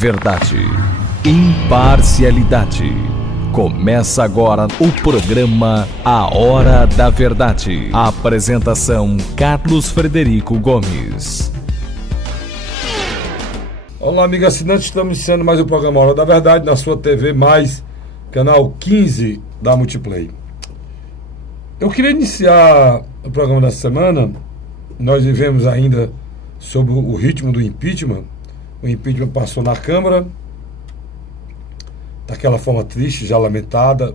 Verdade, imparcialidade. Começa agora o programa A Hora da Verdade. A apresentação: Carlos Frederico Gomes. Olá, amigo assinante, estamos iniciando mais um programa A Hora da Verdade na sua TV Mais, canal 15 da Multiplay. Eu queria iniciar o programa dessa semana. Nós vivemos ainda sob o ritmo do impeachment. O impeachment passou na Câmara, daquela forma triste, já lamentada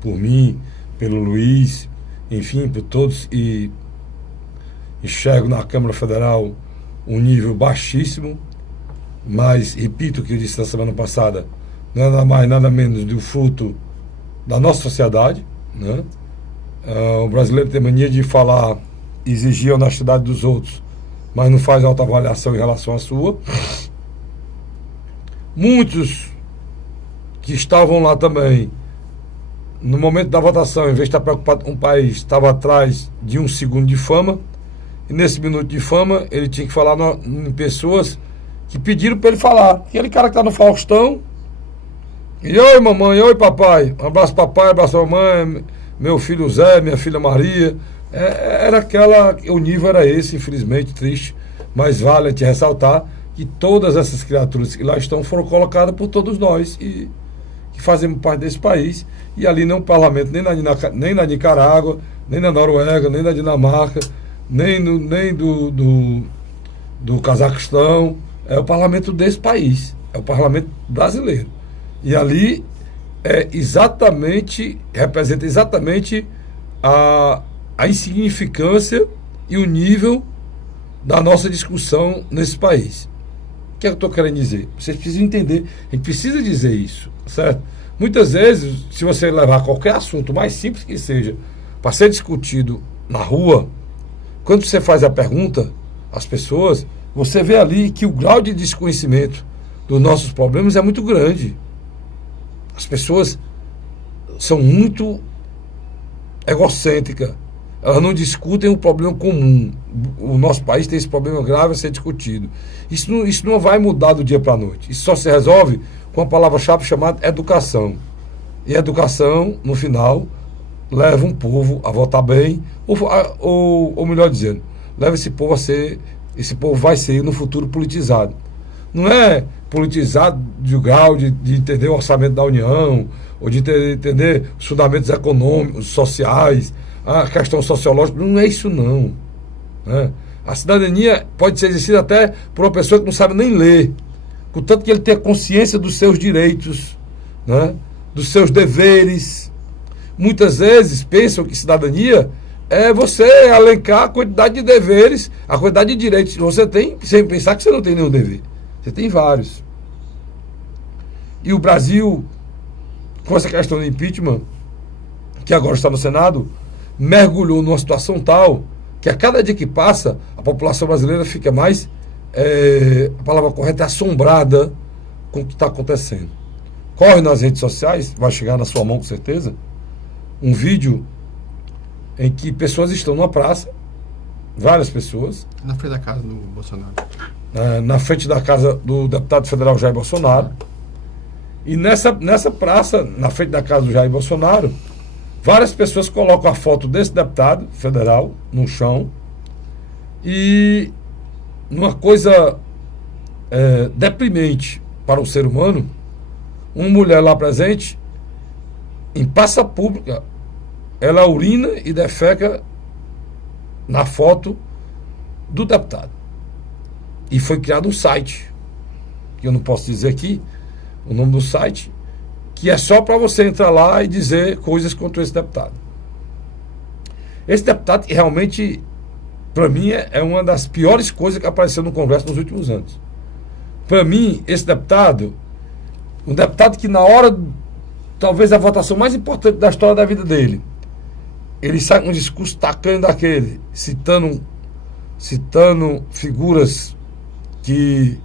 por mim, pelo Luiz, enfim, por todos, e enxergo na Câmara Federal um nível baixíssimo, mas, repito o que eu disse na semana passada, nada mais, nada menos do fruto da nossa sociedade, né? O brasileiro tem mania de falar, exigir a honestidade dos outros, mas não faz autoavaliação em relação à sua. Muitos que estavam lá também, no momento da votação, em vez de estar preocupado com o país, estava atrás de um segundo de fama, e nesse minuto de fama ele tinha que falar em pessoas que pediram para ele falar. Aquele cara que está no Faustão, e oi mamãe, oi papai, um abraço papai, um abraço mamãe, meu filho Zé, minha filha Maria. Era aquela, o nível era esse, infelizmente, triste, mas vale a te ressaltar que todas essas criaturas que lá estão foram colocadas por todos nós e que fazemos parte desse país, e ali não o parlamento, nem na Nicarágua, nem na Noruega, nem na Dinamarca, nem do Cazaquistão, é o parlamento desse país, é o parlamento brasileiro, e ali representa exatamente a insignificância e o nível da nossa discussão nesse país. O que é que eu estou querendo dizer? Vocês precisam entender, a gente precisa dizer isso, certo? Muitas vezes, se você levar qualquer assunto, mais simples que seja, para ser discutido na rua, quando você faz a pergunta às pessoas, você vê ali que o grau de desconhecimento dos nossos problemas é muito grande. As pessoas são muito egocêntricas, elas não discutem o problema comum. O nosso país tem esse problema grave a ser discutido. Isso não vai mudar do dia para a noite. Isso só se resolve com a palavra-chave chamada educação. E educação, no final, leva um povo a votar bem, ou melhor dizendo, leva esse povo esse povo vai ser no futuro politizado. Não é politizado de grau de entender o orçamento da União, ou de entender os fundamentos econômicos, sociais, a questão sociológica. Não é isso não, né? A cidadania pode ser exercida até por uma pessoa que não sabe nem ler, contanto que ele tenha consciência dos seus direitos, né? Dos seus deveres. Muitas vezes pensam que cidadania é você elencar a quantidade de deveres, a quantidade de direitos que você tem, sem pensar que você não tem nenhum dever. Você tem vários. E o Brasil, com essa questão do impeachment, que agora está no Senado, mergulhou numa situação tal que a cada dia que passa, a população brasileira fica mais, a palavra correta é assombrada com o que está acontecendo. Corre nas redes sociais, vai chegar na sua mão com certeza, um vídeo em que pessoas estão numa praça, várias pessoas. Na frente da casa do Bolsonaro. Na frente da casa do deputado federal Jair Bolsonaro. E nessa praça, na frente da casa do Jair Bolsonaro, várias pessoas colocam a foto desse deputado federal no chão, e numa coisa deprimente para o ser humano, uma mulher lá presente, em praça pública, ela urina e defeca na foto do deputado. E foi criado um site, que eu não posso dizer aqui o nome do site, que é só para você entrar lá e dizer coisas contra esse deputado. Esse deputado realmente, para mim, é uma das piores coisas que apareceu no Congresso nos últimos anos. Para mim, esse deputado, um deputado que na hora, talvez a votação mais importante da história da vida dele, ele sai com um discurso tacanho daquele, citando figuras que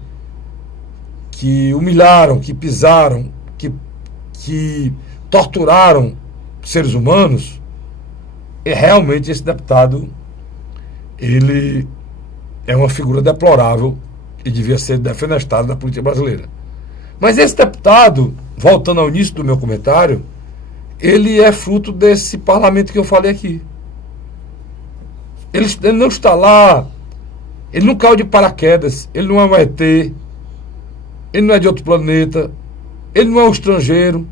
humilharam, que pisaram, que torturaram seres humanos. Realmente esse deputado, é uma figura deplorável e devia ser defenestrado da política brasileira. Mas esse deputado, voltando ao início do meu comentário, ele é fruto desse parlamento que eu falei aqui. Ele não está lá, ele não caiu de paraquedas, ele não é um ET, ele não é de outro planeta, ele não é um estrangeiro,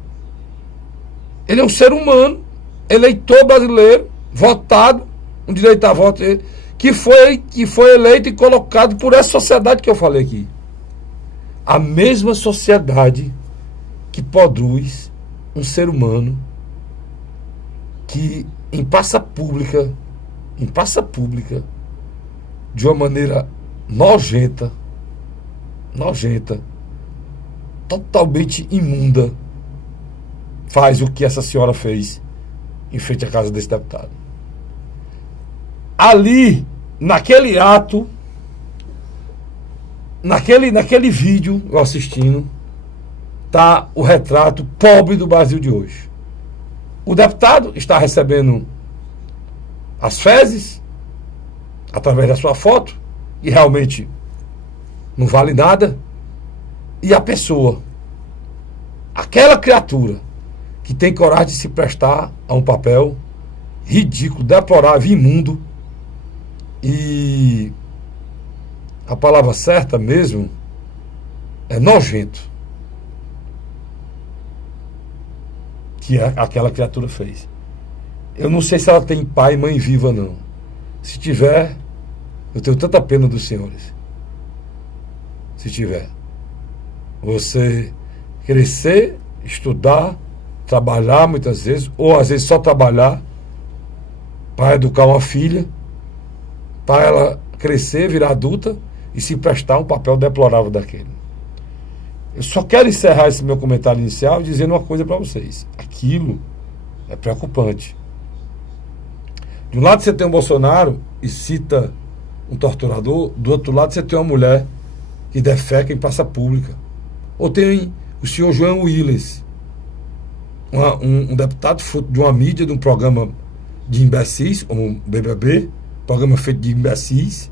ele é um ser humano, eleitor brasileiro, votado, um direito a voto, que foi eleito e colocado por essa sociedade que eu falei aqui. A mesma sociedade que produz um ser humano que em praça pública, de uma maneira nojenta, totalmente imunda, faz o que essa senhora fez em frente à casa desse deputado. Ali, naquele ato, naquele vídeo, eu assistindo, está o retrato pobre do Brasil de hoje. O deputado está recebendo as fezes através da sua foto, e realmente não vale nada. E a pessoa, aquela criatura que tem coragem de se prestar a um papel ridículo, deplorável, imundo, e a palavra certa mesmo é nojento, que aquela criatura fez. Eu não sei se ela tem pai e mãe viva, não. Se tiver, eu tenho tanta pena dos senhores. Se tiver, você crescer, estudar, trabalhar muitas vezes, ou às vezes só trabalhar para educar uma filha, para ela crescer, virar adulta e se prestar um papel deplorável daquele. Eu só quero encerrar esse meu comentário inicial dizendo uma coisa para vocês. Aquilo é preocupante. De um lado você tem um Bolsonaro e cita um torturador, do outro lado você tem uma mulher que defeca em praça pública. Ou tem o senhor João Willis, um deputado fruto de uma mídia, de um programa de imbecis, como o BBB, programa feito de imbecis,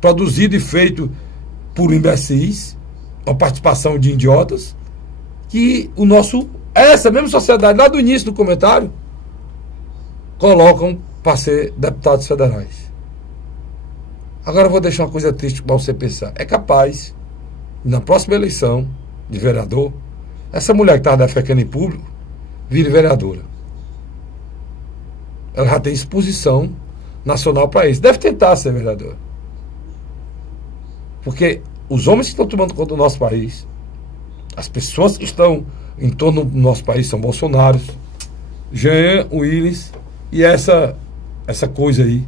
produzido e feito por imbecis, uma participação de idiotas, que essa mesma sociedade, lá do início do comentário, colocam para ser deputados federais. Agora eu vou deixar uma coisa triste para você pensar. É capaz, na próxima eleição de vereador, essa mulher que estava defecando em público vire vereadora. Ela já tem exposição nacional para isso. Deve tentar ser vereadora. Porque os homens que estão tomando conta do nosso país, as pessoas que estão em torno do nosso país são bolsonaros, Jean Willis e essa coisa aí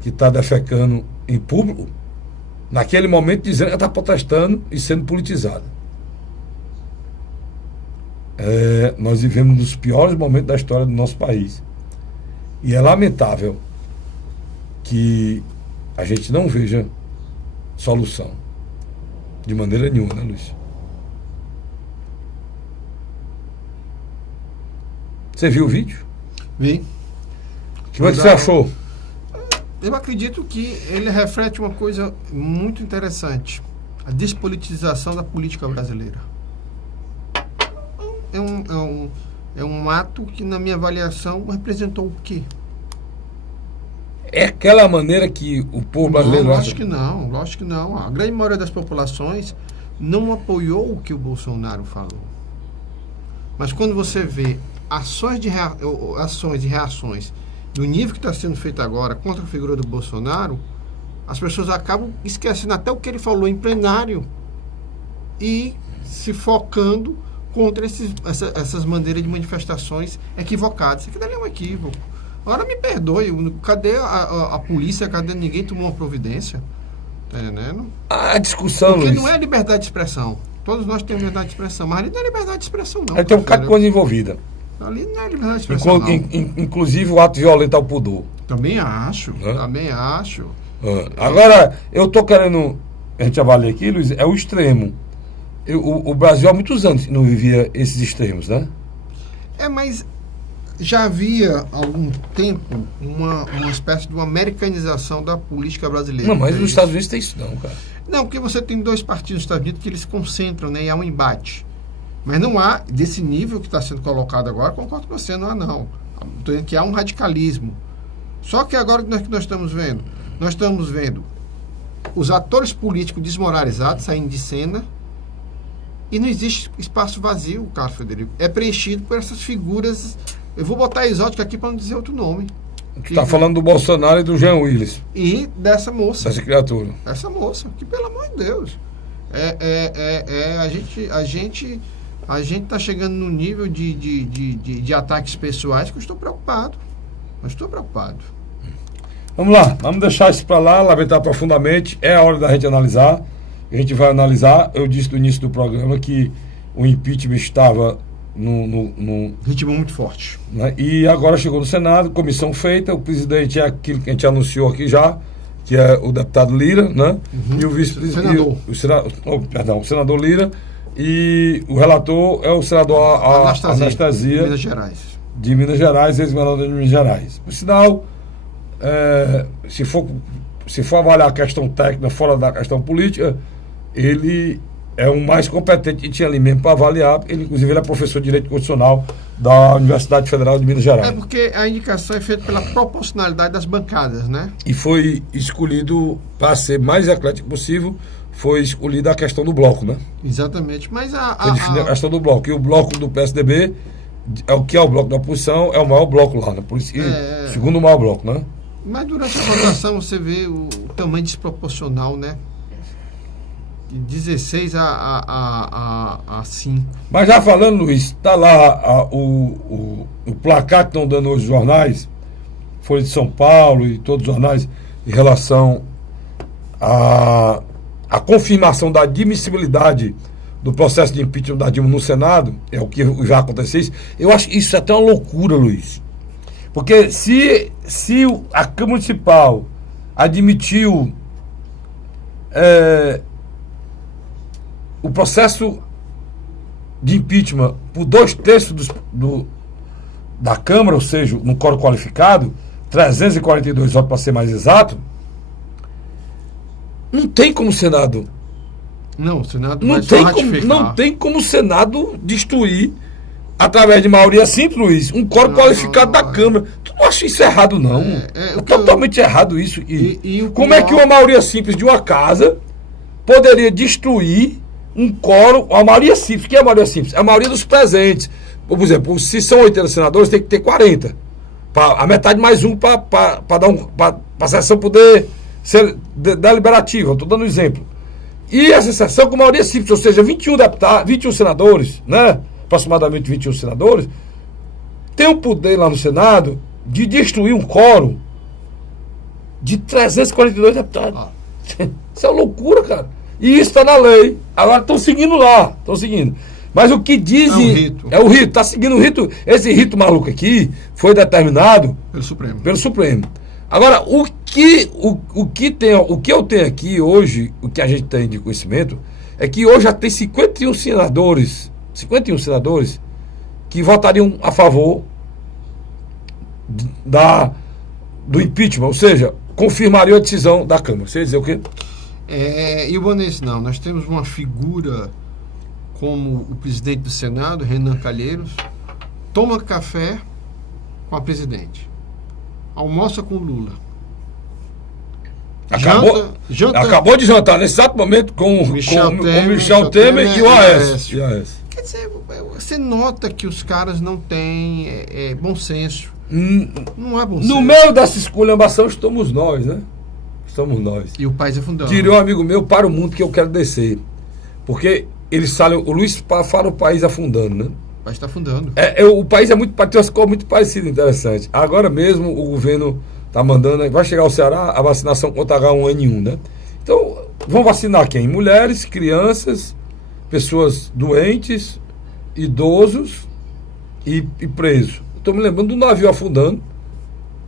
que está defecando em público, naquele momento dizendo que ela está protestando e sendo politizada. Nós vivemos um dos piores momentos da história do nosso país. E é lamentável que a gente não veja solução. De maneira nenhuma, né, Luiz? Você viu o vídeo? Vi. O que você achou? Eu acredito que ele reflete uma coisa muito interessante: a despolitização da política brasileira. É um ato que, na minha avaliação, representou o quê? É aquela maneira que o povo brasileiro Não, lógico que não. A grande maioria das populações não apoiou o que o Bolsonaro falou. Mas quando você vê ações e reações do nível que está sendo feito agora contra a figura do Bolsonaro, as pessoas acabam esquecendo até o que ele falou em plenário e se focando contra essas maneiras de manifestações equivocadas. Isso aqui dali é um equívoco. Agora me perdoe, cadê a polícia? Cadê ninguém tomou uma providência? Tá entendendo? A discussão, Porque Luiz, não é liberdade de expressão. Todos nós temos liberdade de expressão, mas ali não é liberdade de expressão, não. aí tem um bocado de coisa envolvida. Ali não é liberdade de expressão, não. Inclusive o ato violento ao pudor. Também acho, Hã? também acho. Agora, eu tô querendo, a gente avalia aqui, Luiz, é o extremo. O Brasil há muitos anos não vivia esses extremos, né? Mas já havia há algum tempo uma espécie de uma americanização da política brasileira. Não, mas nos Estados Unidos tem isso não, cara. Não, porque você tem dois partidos nos Estados Unidos que eles se concentram, né? E há um embate. Mas não há, desse nível que está sendo colocado agora, concordo com você, não há não. Estou dizendo que há um radicalismo. Só que agora que nós estamos vendo? Nós estamos vendo os atores políticos desmoralizados saindo de cena e não existe espaço vazio, Carlos Frederico. É preenchido por essas figuras. Eu vou botar exótica aqui para não dizer outro nome. Está falando do Bolsonaro e do Jean Willis. E dessa moça. Dessa criatura. Essa moça, que pelo amor de Deus. A gente está chegando num nível de ataques pessoais que eu estou preocupado. Vamos lá, vamos deixar isso para lá, lamentar profundamente. É a hora da gente analisar. A gente vai analisar. Eu disse no início do programa que o impeachment estava no ritmo muito forte. Né? E agora chegou no Senado, comissão feita. O presidente é aquilo que a gente anunciou aqui já, que é o deputado Lira, né? Uhum. E o vice-presidente. O senador Lira. E o relator é o senador Anastasia de Minas Gerais. De Minas Gerais, ex-governador de Minas Gerais. Por sinal, se for avaliar a questão técnica fora da questão política, ele é o mais competente que tinha ali mesmo para avaliar. Ele, inclusive, ele é professor de Direito Constitucional da Universidade Federal de Minas Gerais. É porque a indicação é feita pela proporcionalidade das bancadas, né? E foi escolhido, para ser mais eclético possível, foi escolhida a questão do bloco, né? Exatamente. Mas a questão do bloco. E o bloco do PSDB, o que é o bloco da oposição, é o maior bloco lá, né? Por isso que, segundo maior bloco, né? Mas durante a votação você vê o tamanho desproporcional, né? De 16 a 5. Mas já falando, Luiz, está lá o placar que estão dando hoje os jornais, Folha de São Paulo e todos os jornais, em relação à confirmação da admissibilidade do processo de impeachment da Dilma no Senado, é o que já aconteceu. Eu acho isso até uma loucura, Luiz. Porque se a Câmara Municipal admitiu o processo de impeachment por 2/3 da Câmara, ou seja, no quórum qualificado, 342 votos para ser mais exato, não tem como o Senado. Não, o Senado vai só ratificar. Não tem como o Senado destruir, através de maioria simples, Luiz, um quórum qualificado da Câmara. Tu não acha isso errado, não? É totalmente errado isso. Como é que uma maioria simples de uma casa poderia destruir um quórum, a maioria simples? O que é a maioria simples? A maioria dos presentes. Por exemplo, se são 80 senadores, tem que ter 40. A metade mais um para a sessão poder ser deliberativa. Estou dando um exemplo. E essa sessão com maioria simples, ou seja, 21 deputados, 21 senadores, né? Aproximadamente 21 senadores, tem o poder lá no Senado de destruir um quórum de 342 deputados. Isso é uma loucura, cara. E isso está na lei. Agora estão seguindo lá. Mas o que dizem. É o rito. Está seguindo o rito. Esse rito maluco aqui foi determinado pelo Supremo. Agora, o que eu tenho aqui hoje, o que a gente tem de conhecimento, é que hoje já tem 51 senadores que votariam a favor do impeachment, ou seja, confirmariam a decisão da Câmara. Você ia dizer o quê? E o Bonense, não. Nós temos uma figura como o presidente do Senado, Renan Calheiros, toma café com a presidente, almoça com Lula, acabou de jantar nesse exato momento com o Michel Temer e o Aécio. Quer dizer, você nota que os caras não têm bom senso. Não há bom senso. No meio dessa esculhambação estamos nós, né? Estamos nós. E o país afundando. Diria um amigo meu, para o mundo que eu quero descer. Porque eles falam, o Luiz fala o país afundando, né? O país está afundando. O país tem uma escola muito parecida, interessante. Agora mesmo o governo está mandando, vai chegar ao Ceará a vacinação contra H1N1, né? Então, vão vacinar quem? Mulheres, crianças, pessoas doentes, idosos e presos. Estou me lembrando do navio afundando,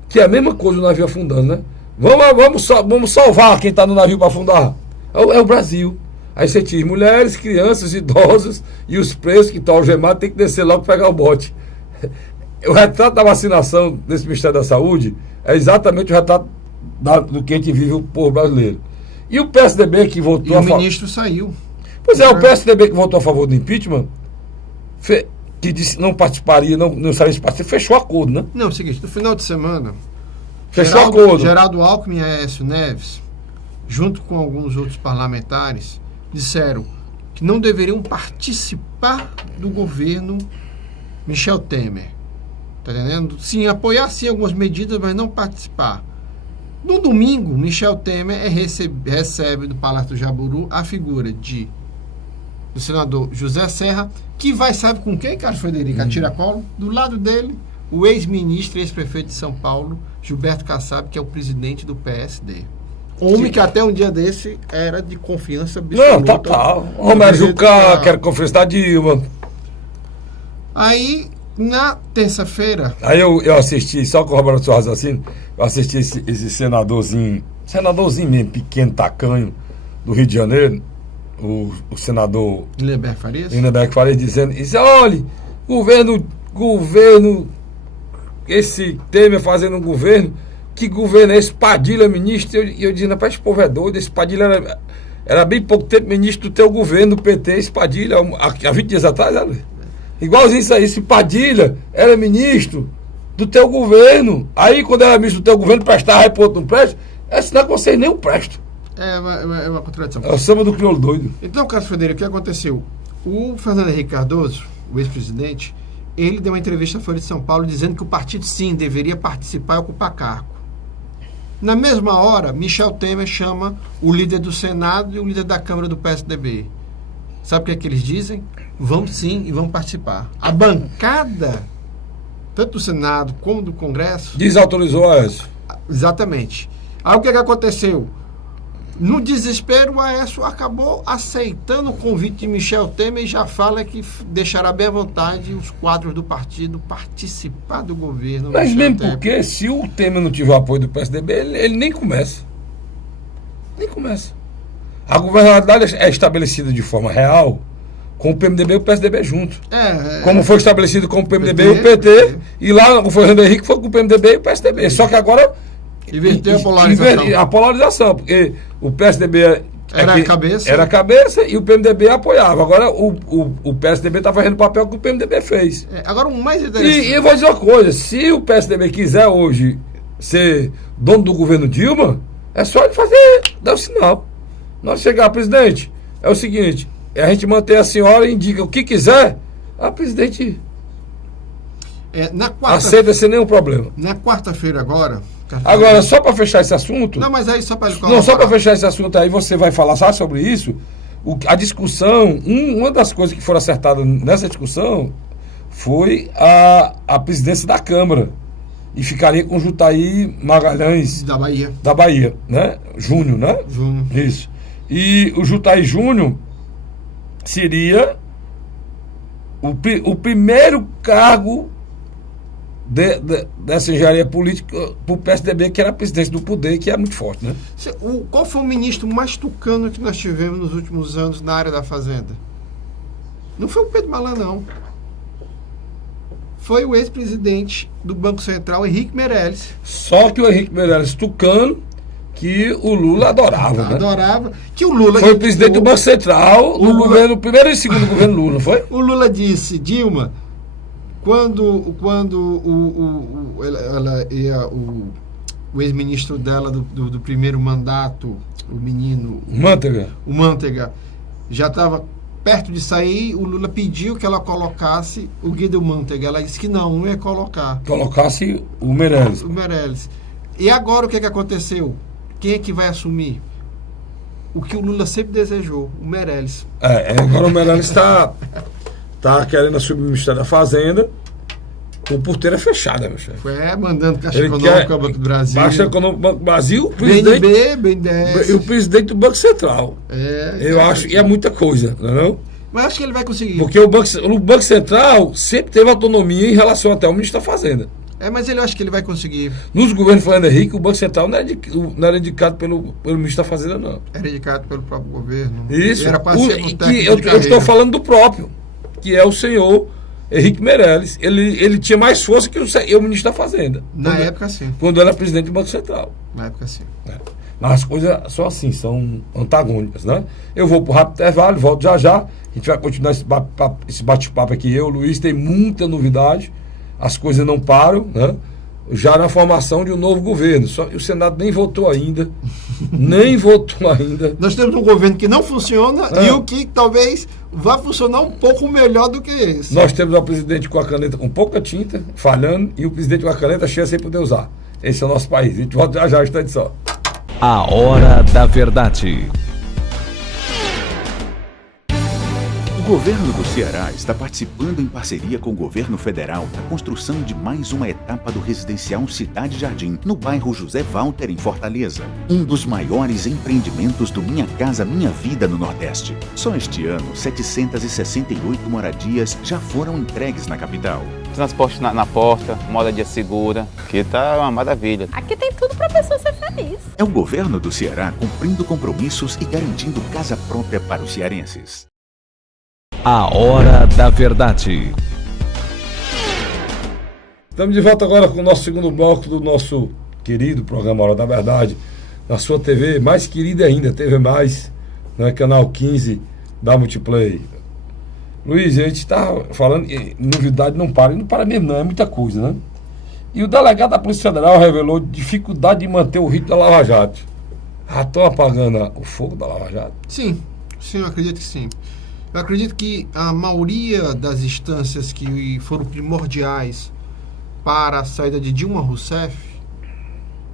que é a mesma coisa do navio afundando, né? Vamos salvar quem está no navio para afundar. É o Brasil. Aí você tira mulheres, crianças, idosos e os presos que estão algemados tem que descer logo para pegar o bote. O retrato da vacinação desse Ministério da Saúde é exatamente o retrato do que a gente vive o povo brasileiro. E o PSDB que votou E o ministro saiu. Pois é, o PSDB que votou a favor do impeachment, que disse que não participaria, não estaria de participação, fechou acordo, né? Não, é o seguinte, no final de semana, Fechou acordo. Geraldo Alckmin e Aécio Neves, junto com alguns outros parlamentares, disseram que não deveriam participar do governo Michel Temer. Tá entendendo? Sim, apoiar sim algumas medidas, mas não participar. No domingo, Michel Temer recebe do Palácio do Jaburu a figura do senador José Serra, que vai, sabe com quem, Carlos Frederico? A tiracolo? Do lado dele, o ex-ministro e ex-prefeito de São Paulo, Gilberto Kassab, que é o presidente do PSD. Homem que até um dia desse era de confiança absoluta. Não, total. Romero Jucá, que era conferência da Dilma. Aí, na terça-feira... Aí eu assisti, só corroborando o seu raciocínio, eu assisti esse senadorzinho mesmo, pequeno, tacanho, do Rio de Janeiro, o senador Lindenberg Farias? Lindenberg Farias dizendo, olha, governo, esse Temer fazendo um governo, que governo é esse? Padilha, ministro, e eu dizendo, rapaz, esse povo é doido, esse Padilha era bem pouco tempo ministro do teu governo, do PT, esse Padilha, há 20 dias atrás, olha, igualzinho isso aí, esse Padilha era ministro do teu governo, aí quando era ministro do teu governo, prestava reporto no presta, é sinal que vocês nem o prestam. É uma contradição. É o samba do crioulo doido. Então, Carlos Frederico, o que aconteceu? O Fernando Henrique Cardoso, o ex-presidente, ele deu uma entrevista à Folha de São Paulo dizendo que o partido, sim, deveria participar e ocupar cargo. Na mesma hora, Michel Temer chama o líder do Senado e o líder da Câmara do PSDB. Sabe o que é que eles dizem? Vamos sim e vamos participar. A bancada, tanto do Senado como do Congresso... Desautorizou a Aécio. Exatamente. Aí o que é que aconteceu? No desespero, o Aécio acabou aceitando o convite de Michel Temer e já fala que deixará bem à vontade os quadros do partido participar do governo. Mas Michel mesmo Temer. porque, se o Temer não tiver o apoio do PSDB, ele nem começa. Nem começa. A governabilidade é estabelecida de forma real com o PMDB e o PSDB junto. Como foi estabelecido com o PMDB e o PT, e lá o Fernando Henrique foi com o PMDB e o PSDB. Só que agora... Inverteu a polarização. A polarização, porque o PSDB era a cabeça e o PMDB apoiava. Agora o PSDB está fazendo o papel que o PMDB fez. Agora o mais interessante... E eu vou dizer uma coisa, se o PSDB quiser hoje ser dono do governo Dilma, é só ele dar o sinal. Nós chegar, presidente, é o seguinte, a gente mantém a senhora e indica o que quiser, a presidente aceita sem nenhum problema. Na quarta-feira agora... Agora, só para fechar esse assunto... Não, mas aí só para... Não, só para fechar esse assunto aí, você vai falar só sobre isso. A discussão, uma das coisas que foram acertadas nessa discussão foi a presidência da Câmara. E ficaria com o Jutaí Magalhães... Da Bahia. Da Bahia, né? Júnior, né? Júnior. Isso. E o Jutaí Júnior seria o primeiro cargo dessa engenharia política para o PSDB, que era a presidência do poder, que é muito forte, né? Qual foi o ministro mais tucano que nós tivemos nos últimos anos na área da Fazenda? Não foi o Pedro Malan, não. Foi o ex-presidente do Banco Central, Henrique Meirelles. Só que o Henrique Meirelles tucano, que o Lula adorava, né? Adorava. Que o Lula... Foi o presidente do Banco Central no governo, primeiro e segundo governo Lula, não foi? O Lula disse, Dilma... Quando o ex-ministro dela do primeiro mandato, o menino... O Mantega, já estava perto de sair, o Lula pediu que ela colocasse o Guido Mantega. Ela disse que não ia colocar. Colocasse o Meirelles. O Meirelles. E agora o que aconteceu? Quem é que vai assumir? O que o Lula sempre desejou, o Meirelles. Agora o Meirelles está querendo assumir o Ministério da Fazenda com porteira fechada, meu chefe. Mandando Caixa Econômica ao Banco do Brasil. Caixa Econômica do Banco do Brasil, BNB, BNDES. E o presidente do Banco Central. Eu acho, e é muita coisa, não é não? Mas acho que ele vai conseguir. Porque o Banco Central sempre teve autonomia em relação até ao ministro da Fazenda. Mas ele acha que ele vai conseguir. Nos governos Fernando Henrique, o Banco Central não era indicado pelo ministro da Fazenda, não. Era indicado pelo próprio governo. Isso. Era para ser eu estou falando do próprio, que é o senhor Henrique Meirelles. Ele tinha mais força que o ministro da Fazenda. Na época, sim. Quando era presidente do Banco Central. Na época, sim. Mas as coisas são assim, são antagônicas, né? Eu vou para o rápido intervalo, volto já já. A gente vai continuar esse bate-papo aqui. Eu, Luiz, tem muita novidade. As coisas não param, né? Já na formação de um novo governo. O Senado nem votou ainda. Nem votou ainda. Nós temos um governo que não funciona e o que talvez vá funcionar um pouco melhor do que esse. Nós temos o presidente com a caneta com pouca tinta, falhando, e o presidente com a caneta cheia sem poder usar. Esse é o nosso país. A gente volta já já, está de só. A Hora da Verdade. O governo do Ceará está participando em parceria com o governo federal da construção de mais uma etapa do residencial Cidade Jardim, no bairro José Walter, em Fortaleza. Um dos maiores empreendimentos do Minha Casa Minha Vida no Nordeste. Só este ano, 768 moradias já foram entregues na capital. Transporte na porta, moradia segura, que tá uma maravilha. Aqui tem tudo para a pessoa ser feliz. É o governo do Ceará cumprindo compromissos e garantindo casa própria para os cearenses. A Hora da Verdade. Estamos de volta agora com o nosso segundo bloco do nosso querido programa Hora da Verdade, na sua TV, mais querida ainda, TV Mais, né, canal 15 da Multiplay. Luiz, a gente está falando, novidade não para, e não para mesmo não, é muita coisa, né? E o delegado da Polícia Federal revelou dificuldade de manter o ritmo da Lava Jato. Já estão apagando o fogo da Lava Jato? Sim, eu acredito que sim. Eu acredito que a maioria das instâncias que foram primordiais para a saída de Dilma Rousseff,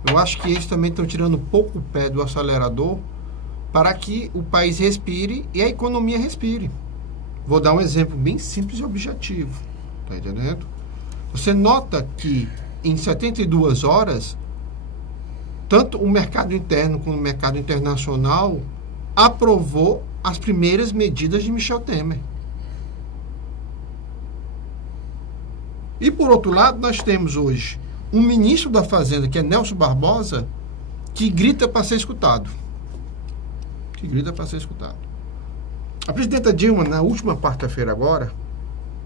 eu acho que eles também estão tirando um pouco o pé do acelerador para que o país respire e a economia respire. Vou dar um exemplo bem simples e objetivo. Tá entendendo? Você nota que em 72 horas, tanto o mercado interno como o mercado internacional aprovou as primeiras medidas de Michel Temer. E por outro lado, nós temos hoje um ministro da Fazenda, que é Nelson Barbosa, que grita para ser escutado. A presidenta Dilma, na última quarta-feira agora,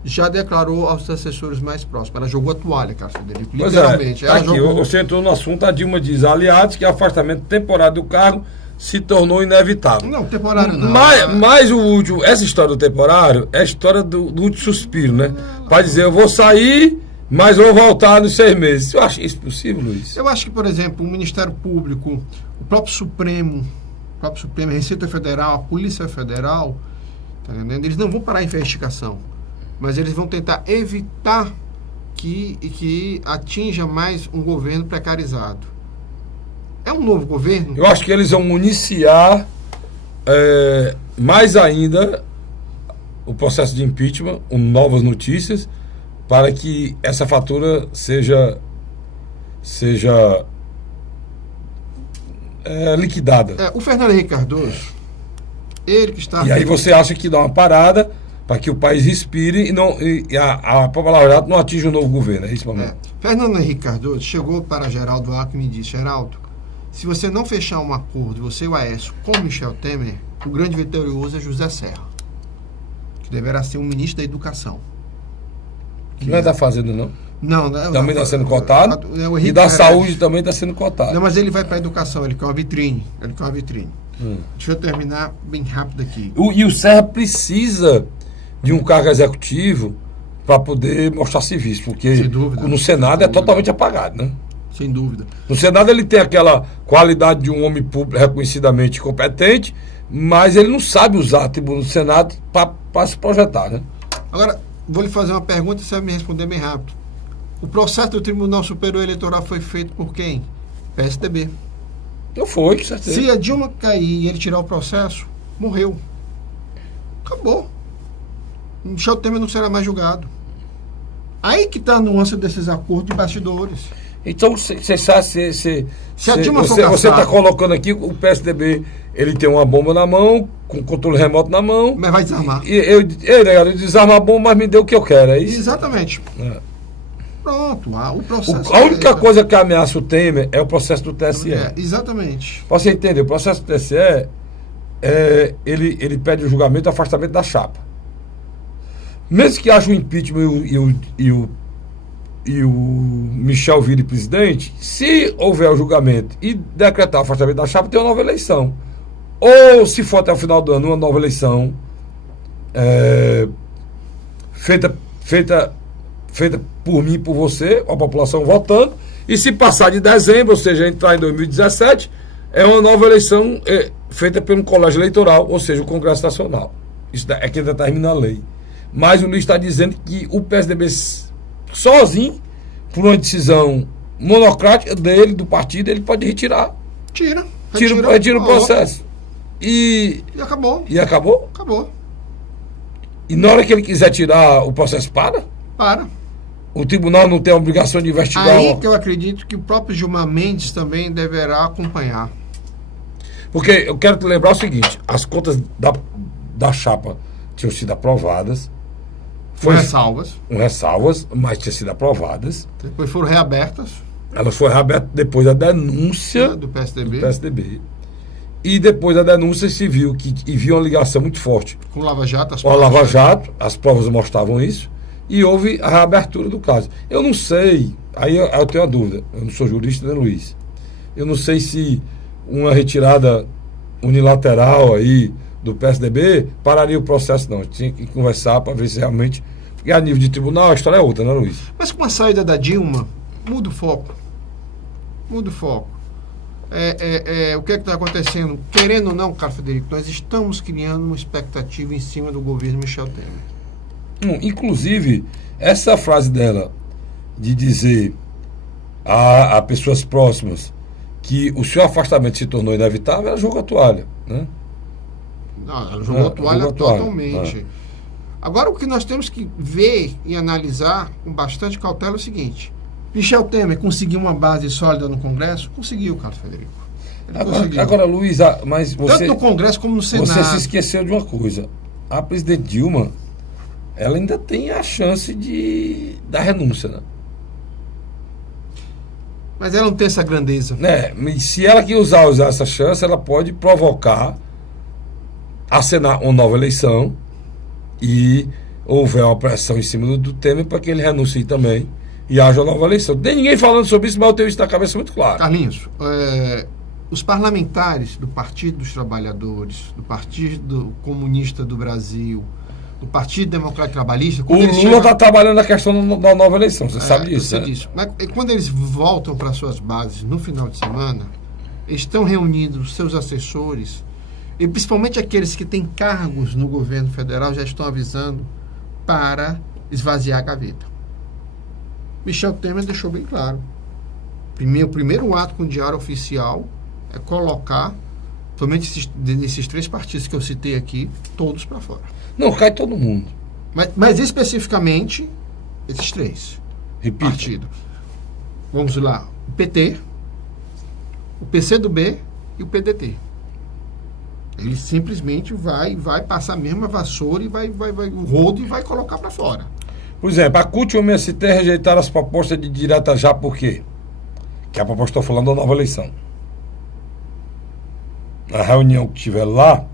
já declarou aos assessores mais próximos. Ela jogou a toalha, Carlos Frederico. Literalmente. Aqui, você entrou no assunto, a Dilma diz, aliados, que o afastamento temporário do cargo se tornou inevitável. Não, temporário não. Mas o último, essa história do temporário é a história do último suspiro, né? Para dizer, eu vou sair, mas vou voltar nos 6 meses. Você acha isso possível, Luiz? Eu acho que, por exemplo, o Ministério Público, o próprio Supremo, a Receita Federal, a Polícia Federal, tá entendendo? Eles não vão parar a investigação, mas eles vão tentar evitar que atinja mais um governo precarizado. É um novo governo? Eu acho que eles vão iniciar mais ainda o processo de impeachment, com novas notícias, para que essa fatura seja liquidada. O Fernando Henrique Cardoso, ele que está... E aí você acha que dá uma parada para que o país respire e a popularidade não atinja o novo governo, é isso, momento? Fernando Henrique Cardoso chegou para Geraldo Alckmin e disse, Geraldo, se você não fechar um acordo, você e o Aécio, com Michel Temer, o grande vitorioso é José Serra, que deverá ser um ministro da Educação. Não é da Fazenda, não? Não. Também está sendo cotado. E da Saúde também está sendo cotado. Não, mas ele vai para a Educação, ele quer uma vitrine. Deixa eu terminar bem rápido aqui. E o Serra precisa de um cargo executivo para poder mostrar serviço, porque no Senado é totalmente apagado, né? Sem dúvida. No Senado ele tem aquela qualidade de um homem público reconhecidamente competente, mas ele não sabe usar a tribuna do Senado para se projetar, né? Agora, vou lhe fazer uma pergunta e você vai me responder bem rápido. O processo do Tribunal Superior Eleitoral foi feito por quem? PSDB. Não foi, com certeza. Se a Dilma cair e ele tirar o processo, morreu. Acabou. Michel Temer não será mais julgado. Aí que está a nuance desses acordos de bastidores. Então, se a Dilma for caçar, você está colocando aqui o PSDB, ele tem uma bomba na mão, com controle remoto na mão. Mas vai desarmar. Eu desarmo a bomba, mas me deu o que eu quero, é isso? Exatamente. Pronto, o processo... A única coisa que ameaça o Temer é o processo do TSE. Exatamente. Para você entender, o processo do TSE, ele pede o julgamento e o afastamento da chapa. Mesmo que haja o impeachment o Michel vire presidente, se houver o julgamento e decretar o afastamento da chapa, tem uma nova eleição. Ou, se for até o final do ano, uma nova eleição feita por mim e por você, a população votando, e se passar de dezembro, ou seja, entrar em 2017, é uma nova eleição feita pelo colégio eleitoral, ou seja, o Congresso Nacional. Isso é quem determina a lei. Mas o Luiz está dizendo que o PSDB sozinho, por uma decisão monocrática dele, do partido, ele pode retirar. Retira o processo. E acabou. E acabou? Acabou. E na hora que ele quiser tirar, o processo para? Para. O tribunal não tem a obrigação de investigar. Aí que eu acredito que o próprio Gilmar Mendes também deverá acompanhar. Porque eu quero te lembrar o seguinte: as contas da chapa tinham sido aprovadas. Com ressalvas. Com ressalvas, mas tinham sido aprovadas. Depois foram reabertas. Elas foram reabertas depois da denúncia do PSDB. E depois da denúncia se viu que havia uma ligação muito forte com o Lava Jato. Com a Lava Jato, as provas mostravam isso. E houve a reabertura do caso. Eu não sei, aí eu tenho uma dúvida. Eu não sou jurista, né, Luiz? Eu não sei se uma retirada unilateral aí do PSDB pararia o processo, não. Tinha que conversar para ver se realmente... Porque a nível de tribunal a história é outra, né, Luiz? Mas com a saída da Dilma, muda o foco. O que é que está acontecendo? Querendo ou não, Carlos Frederico, nós estamos criando uma expectativa em cima do governo Michel Temer. Inclusive, essa frase dela de dizer a pessoas próximas que o seu afastamento se tornou inevitável, ela jogou a toalha, né? Não, ela jogou a toalha totalmente. Agora, o que nós temos que ver e analisar com bastante cautela é o seguinte: Michel Temer conseguiu uma base sólida no Congresso? Conseguiu, Carlos Frederico. Agora, Luiz, mas você... Tanto no Congresso como no Senado. Você se esqueceu de uma coisa. A presidente Dilma, ela ainda tem a chance da renúncia, né? Mas ela não tem essa grandeza. Se ela que usar essa chance, ela pode provocar, acenar uma nova eleição e houver uma pressão em cima do Temer para que ele renuncie também e haja uma nova eleição. Não tem ninguém falando sobre isso, mas eu tenho isso na cabeça muito claro. Carlinhos, os parlamentares do Partido dos Trabalhadores, do Partido Comunista do Brasil, do Partido Democrático Trabalhista... O Lula está trabalhando na questão da nova eleição, você sabe disso, né? Disso. Mas quando eles voltam para suas bases no final de semana, eles estão reunindo os seus assessores, e principalmente aqueles que têm cargos no governo federal, já estão avisando para esvaziar a gaveta. Michel Temer deixou bem claro. O primeiro ato com o Diário Oficial é colocar, somente desses 3 partidos que eu citei aqui, todos para fora. Não, cai todo mundo. Mas especificamente, esses 3 partidos. Vamos lá. O PT, o PCdoB e o PDT. Ele simplesmente vai passar a mesma vassoura e vai o rodo e vai colocar para fora. Por exemplo, a CUT e o MST rejeitaram as propostas de direta já por quê? Que a proposta, estou falando da nova eleição. Na reunião que tiver lá,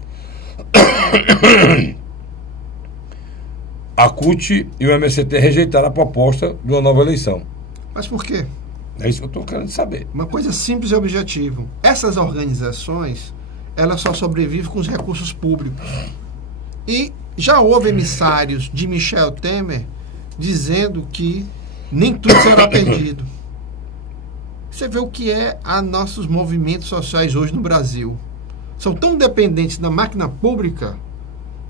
a CUT e o MST rejeitaram a proposta de uma nova eleição. Mas por quê? É isso que eu estou querendo saber. Uma coisa simples e objetiva. Essas organizações, elas só sobrevivem com os recursos públicos. E já houve emissários de Michel Temer dizendo que nem tudo será perdido. Você vê o que é nossos movimentos sociais hoje no Brasil. São tão dependentes da máquina pública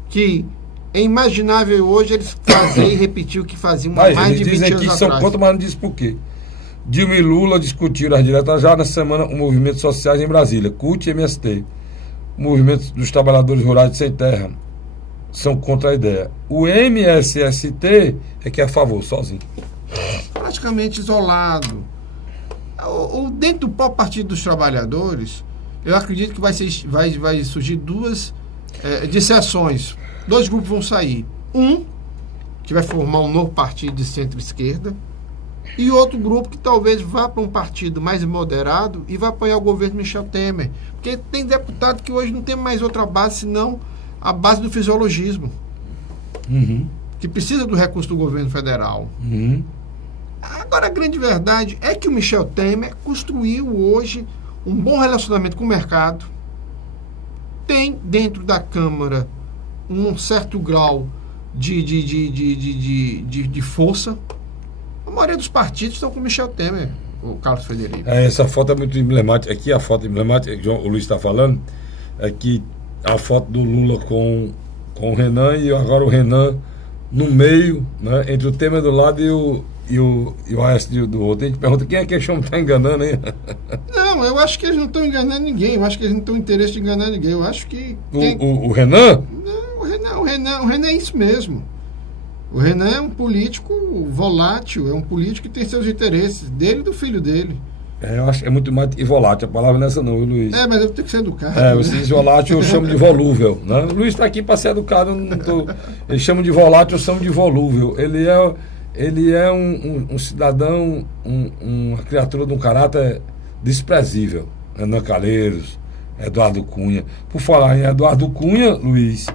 que é imaginável hoje eles fazerem e repetir o que faziam mais de 20 anos atrás. Quanto mais não diz por quê. Dilma e Lula discutiram as diretas já nessa semana o movimentos sociais em Brasília, CUT e MST. O movimento dos trabalhadores rurais de sem terra são contra a ideia. O MSST é que é a favor, sozinho. Praticamente isolado. Dentro do próprio Partido dos Trabalhadores, eu acredito que vai surgir 2 dissensões. 2 grupos vão sair. Um, que vai formar um novo partido de centro-esquerda, e outro grupo que talvez vá para um partido mais moderado e vai apoiar o governo Michel Temer. Porque tem deputado que hoje não tem mais outra base senão a base do fisiologismo. Que precisa do recurso do governo federal. Agora, a grande verdade é que o Michel Temer construiu hoje um bom relacionamento com o mercado, tem dentro da Câmara um certo grau de força. A maioria dos partidos estão com o Michel Temer, o Carlos Frederico. Essa foto é muito emblemática. Aqui a foto emblemática que o Luiz está falando é que a foto do Lula com o Renan e agora o Renan no meio, né, entre o Temer do lado e o Aécio do outro. A gente pergunta quem é que eles estão enganando, hein? Não, eu acho que eles não estão enganando ninguém. Eu acho que eles não têm interesse de enganar ninguém. Eu acho que... O Renan? Não, o Renan é isso mesmo. O Renan é um político volátil, é um político que tem seus interesses, dele e do filho dele. Eu acho que é muito mais volátil, a palavra não é essa não, Luiz. Mas eu tenho que ser educado. Você diz volátil, eu chamo de volúvel, né? O Luiz está aqui para ser educado, eles chamam de volátil, eu chamo de volúvel. Ele é um cidadão, uma criatura de um caráter desprezível. Renan Calheiros, Eduardo Cunha. Por falar em Eduardo Cunha, Luiz,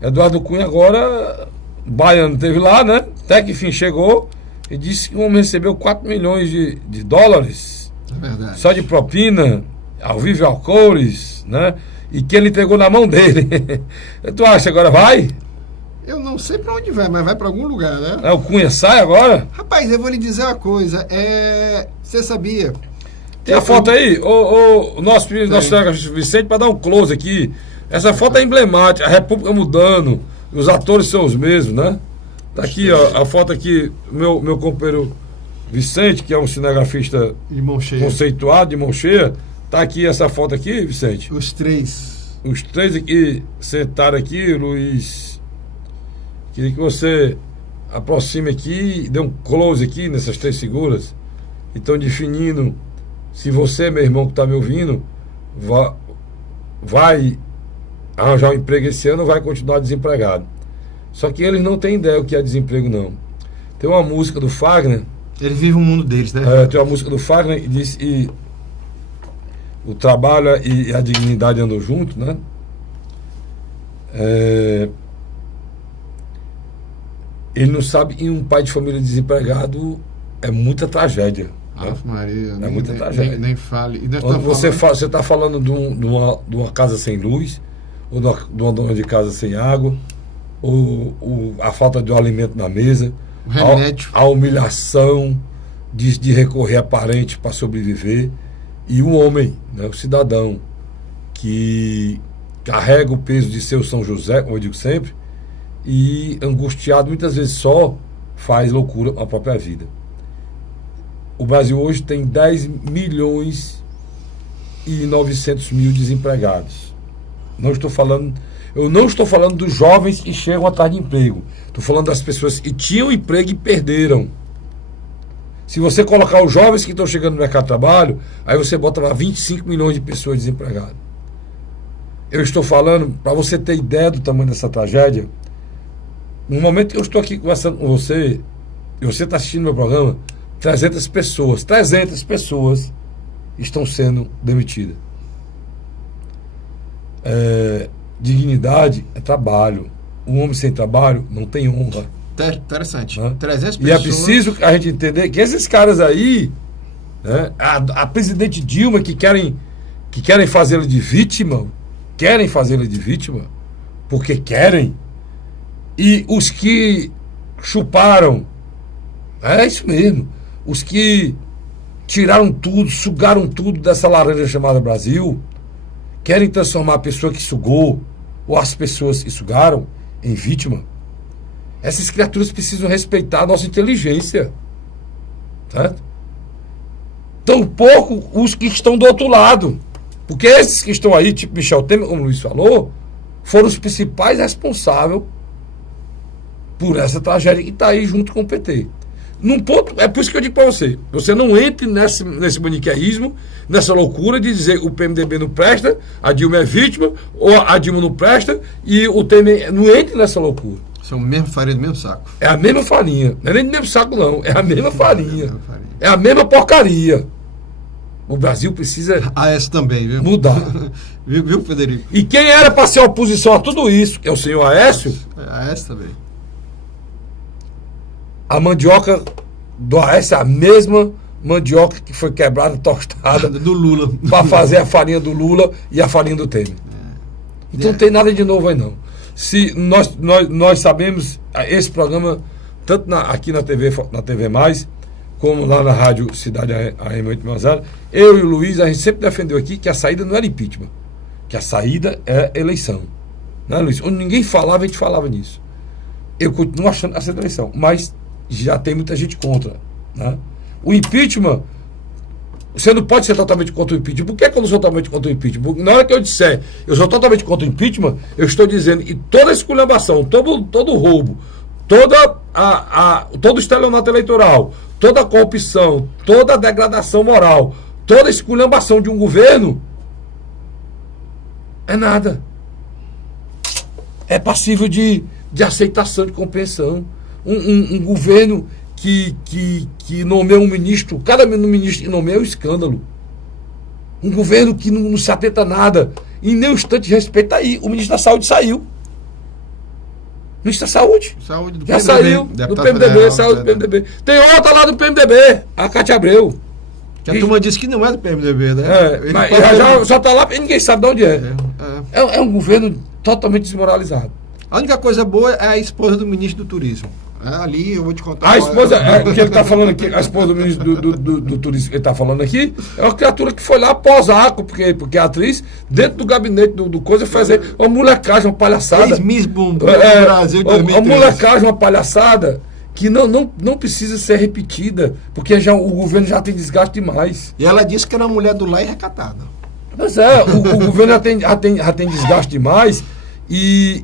Eduardo Cunha agora, baiano, teve lá, né? Até que enfim chegou e disse que o homem recebeu 4 milhões de dólares. É verdade. Só de propina, ao vivo e ao cores, né? E que ele entregou na mão dele. Tu acha agora vai? Eu não sei para onde vai, mas vai para algum lugar, né? O Cunha sai agora? Rapaz, eu vou lhe dizer uma coisa. Você sabia? Tem a foto aí? O nosso colega Vicente, para dar um close aqui. Essa foto é emblemática. A República mudando. Os atores são os mesmos, né? Tá aqui, ó, a foto aqui. Meu companheiro Vicente, que é um cinegrafista conceituado, de mão cheia. Tá aqui essa foto aqui, Vicente. Os três aqui sentaram aqui, Luiz. Queria que você aproxime aqui e dê um close aqui nessas 3 figuras. E estão definindo se você, meu irmão que está me ouvindo, vai arranjar um emprego esse ano ou vai continuar desempregado. Só que eles não têm ideia o que é desemprego, não. Tem uma música do Fagner. Eles vivem o mundo deles, né? Tem uma música do Fagner que diz que o trabalho e a dignidade andam juntos, né? Ele não sabe que um pai de família desempregado é muita tragédia. Maria, é muita tragédia. Nem fale. Quando você está falando de uma casa sem luz, ou de uma dona de casa sem água, ou a falta de um alimento na mesa, o remédio, a humilhação de recorrer a parente para sobreviver, e o homem, né, o cidadão, que carrega o peso de seu São José, como eu digo sempre, e angustiado, muitas vezes só, faz loucura na própria vida. O Brasil hoje tem 10 milhões e 900 mil desempregados. Eu não estou falando dos jovens que chegam atrás de emprego. Estou falando das pessoas que tinham emprego e perderam. Se você colocar os jovens que estão chegando no mercado de trabalho, aí você bota lá 25 milhões de pessoas desempregadas. Eu estou falando, para você ter ideia do tamanho dessa tragédia, no momento que eu estou aqui conversando com você, e você está assistindo meu programa, 300 pessoas estão sendo demitidas. Dignidade é trabalho. Um homem sem trabalho não tem honra. Interessante. 300 pessoas. E é preciso a gente entender que esses caras aí, né, a presidente Dilma, que querem fazê-la de vítima, porque querem, e os que chuparam, é isso mesmo, os que tiraram tudo, sugaram tudo dessa laranja chamada Brasil, querem transformar a pessoa que sugou, ou as pessoas que sugaram, em vítima. Essas criaturas precisam respeitar a nossa inteligência. Certo? Tampouco os que estão do outro lado. Porque esses que estão aí, tipo Michel Temer, como o Luiz falou, foram os principais responsáveis por essa tragédia que está aí junto com o PT. Num ponto, é por isso que eu digo para você não entre nesse maniqueísmo, nessa loucura de dizer o PMDB não presta, a Dilma é vítima, ou a Dilma não presta, e o Temer não entre nessa loucura. São mesmo farinha do mesmo saco. É a mesma farinha, não é nem do mesmo saco não, é a mesma farinha, é a mesma porcaria. O Brasil precisa essa também, viu? Mudar. viu, Frederico? E quem era para ser oposição a tudo isso, que é o senhor Aécio, essa também. A mandioca do Aécio a mesma mandioca que foi quebrada, tostada Do Lula. para fazer a farinha do Lula e a farinha do Temer. Então não tem nada de novo aí não. Se nós sabemos, esse programa, tanto aqui na TV Mais, como lá na Rádio Cidade AM 860, eu e o Luiz, a gente sempre defendeu aqui que a saída não era impeachment, que a saída é eleição. Né, Luiz? Onde ninguém falava, a gente falava nisso. Eu continuo achando essa eleição, mas já tem muita gente contra. Né? O impeachment, você não pode ser totalmente contra o impeachment. Por que quando eu sou totalmente contra o impeachment? Porque na hora que eu disser eu sou totalmente contra o impeachment, eu estou dizendo que toda a esculhambação, todo o roubo, todo o estelionato eleitoral, toda a corrupção, toda a degradação moral, toda a esculhambação de um governo é nada. É passível de aceitação, de compreensão. Um governo que nomeia um ministro, cada ministro que nomeia é um escândalo. Um governo que não se atenta a nada, em nenhum instante respeita aí. O ministro da Saúde saiu. O ministro da Saúde. Saúde do já PMDB, saiu do PMDB, federal, saiu do PMDB. Tem outra lá do PMDB, a Cátia Abreu. Que a turma disse que não é do PMDB, né? Mas já só está lá e ninguém sabe de onde é. É um governo totalmente desmoralizado. A única coisa boa é a esposa do ministro do Turismo. Ali eu vou te contar. A esposa, que ele está falando aqui, a esposa do ministro do Turismo que ele está falando aqui, é uma criatura que foi lá posar, porque a atriz, dentro do gabinete do coisa, fazer uma molecagem, uma palhaçada. Ex-Miss Bumbum do Brasil de 2013. Uma molecagem, uma palhaçada que não precisa ser repetida, porque o governo já tem desgaste demais. E ela disse que era uma mulher do lar e recatada. Mas o governo já tem desgaste demais e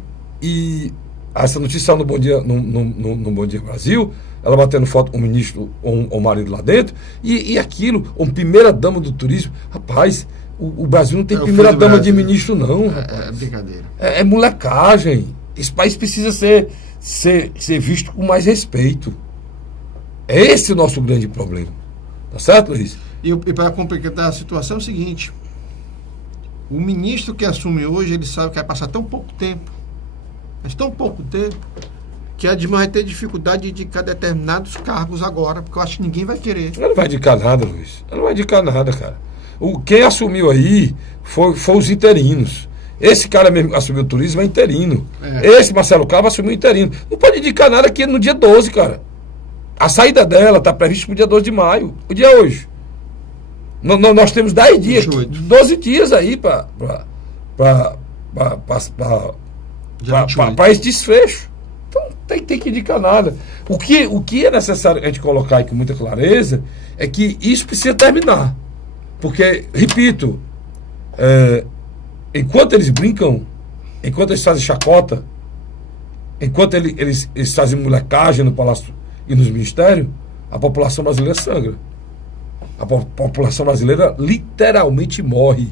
essa notícia no Bom Dia, no Bom Dia Brasil, ela batendo foto com o ministro ou o marido lá dentro, e aquilo, uma primeira-dama do turismo. Rapaz, o Brasil não tem primeira-dama de ministro, não. É brincadeira. É molecagem. Esse país precisa ser visto com mais respeito. É esse o nosso grande problema. Tá certo, Luiz? E para complicar a situação é o seguinte: o ministro que assume hoje, ele sabe que vai passar tão pouco tempo, mas tão pouco tempo, que a Dilma vai ter dificuldade de indicar determinados cargos agora, porque eu acho que ninguém vai querer. Ela não vai indicar nada, Luiz. Ela não vai indicar nada, cara. Quem assumiu aí foi os interinos. Esse cara mesmo que assumiu o turismo é interino. Esse Marcelo Cabo assumiu interino. Não pode indicar nada aqui no dia 12, cara. A saída dela está prevista para o dia 12 de maio. O dia é hoje. Nós temos 10 dias, 12 dias aí para esse desfecho. Então tem que indicar nada. O que é necessário a gente colocar aí com muita clareza é que isso precisa terminar. Porque, repito, enquanto eles brincam, enquanto eles fazem chacota, enquanto eles fazem molecagem no Palácio e nos ministérios, a população brasileira sangra. A população brasileira literalmente morre.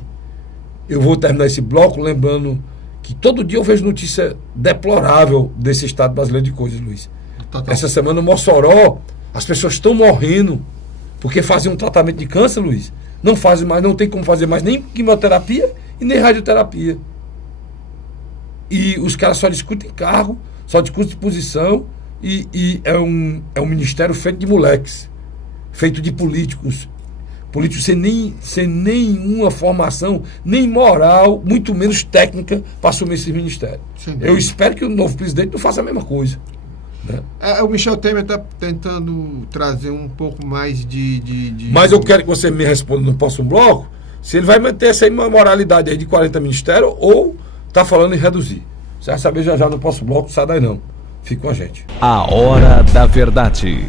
Eu vou terminar esse bloco lembrando que todo dia eu vejo notícia deplorável desse estado brasileiro de coisas, Luiz. Total. Essa semana no Mossoró, as pessoas estão morrendo porque faziam um tratamento de câncer, Luiz. Não fazem mais, não tem como fazer mais nem quimioterapia e nem radioterapia. E os caras só discutem cargo, só discutem posição, e é um ministério feito de moleques, feito de políticos sem nenhuma formação, nem moral, muito menos técnica, para assumir esse ministério. Eu espero que o novo presidente não faça a mesma coisa. Né? O Michel Temer está tentando trazer um pouco mais de... Mas eu quero que você me responda no próximo bloco se ele vai manter essa imoralidade aí de 40 ministérios ou está falando em reduzir. Você vai saber já no próximo bloco, sai daí não. Fique com a gente. A Hora da Verdade.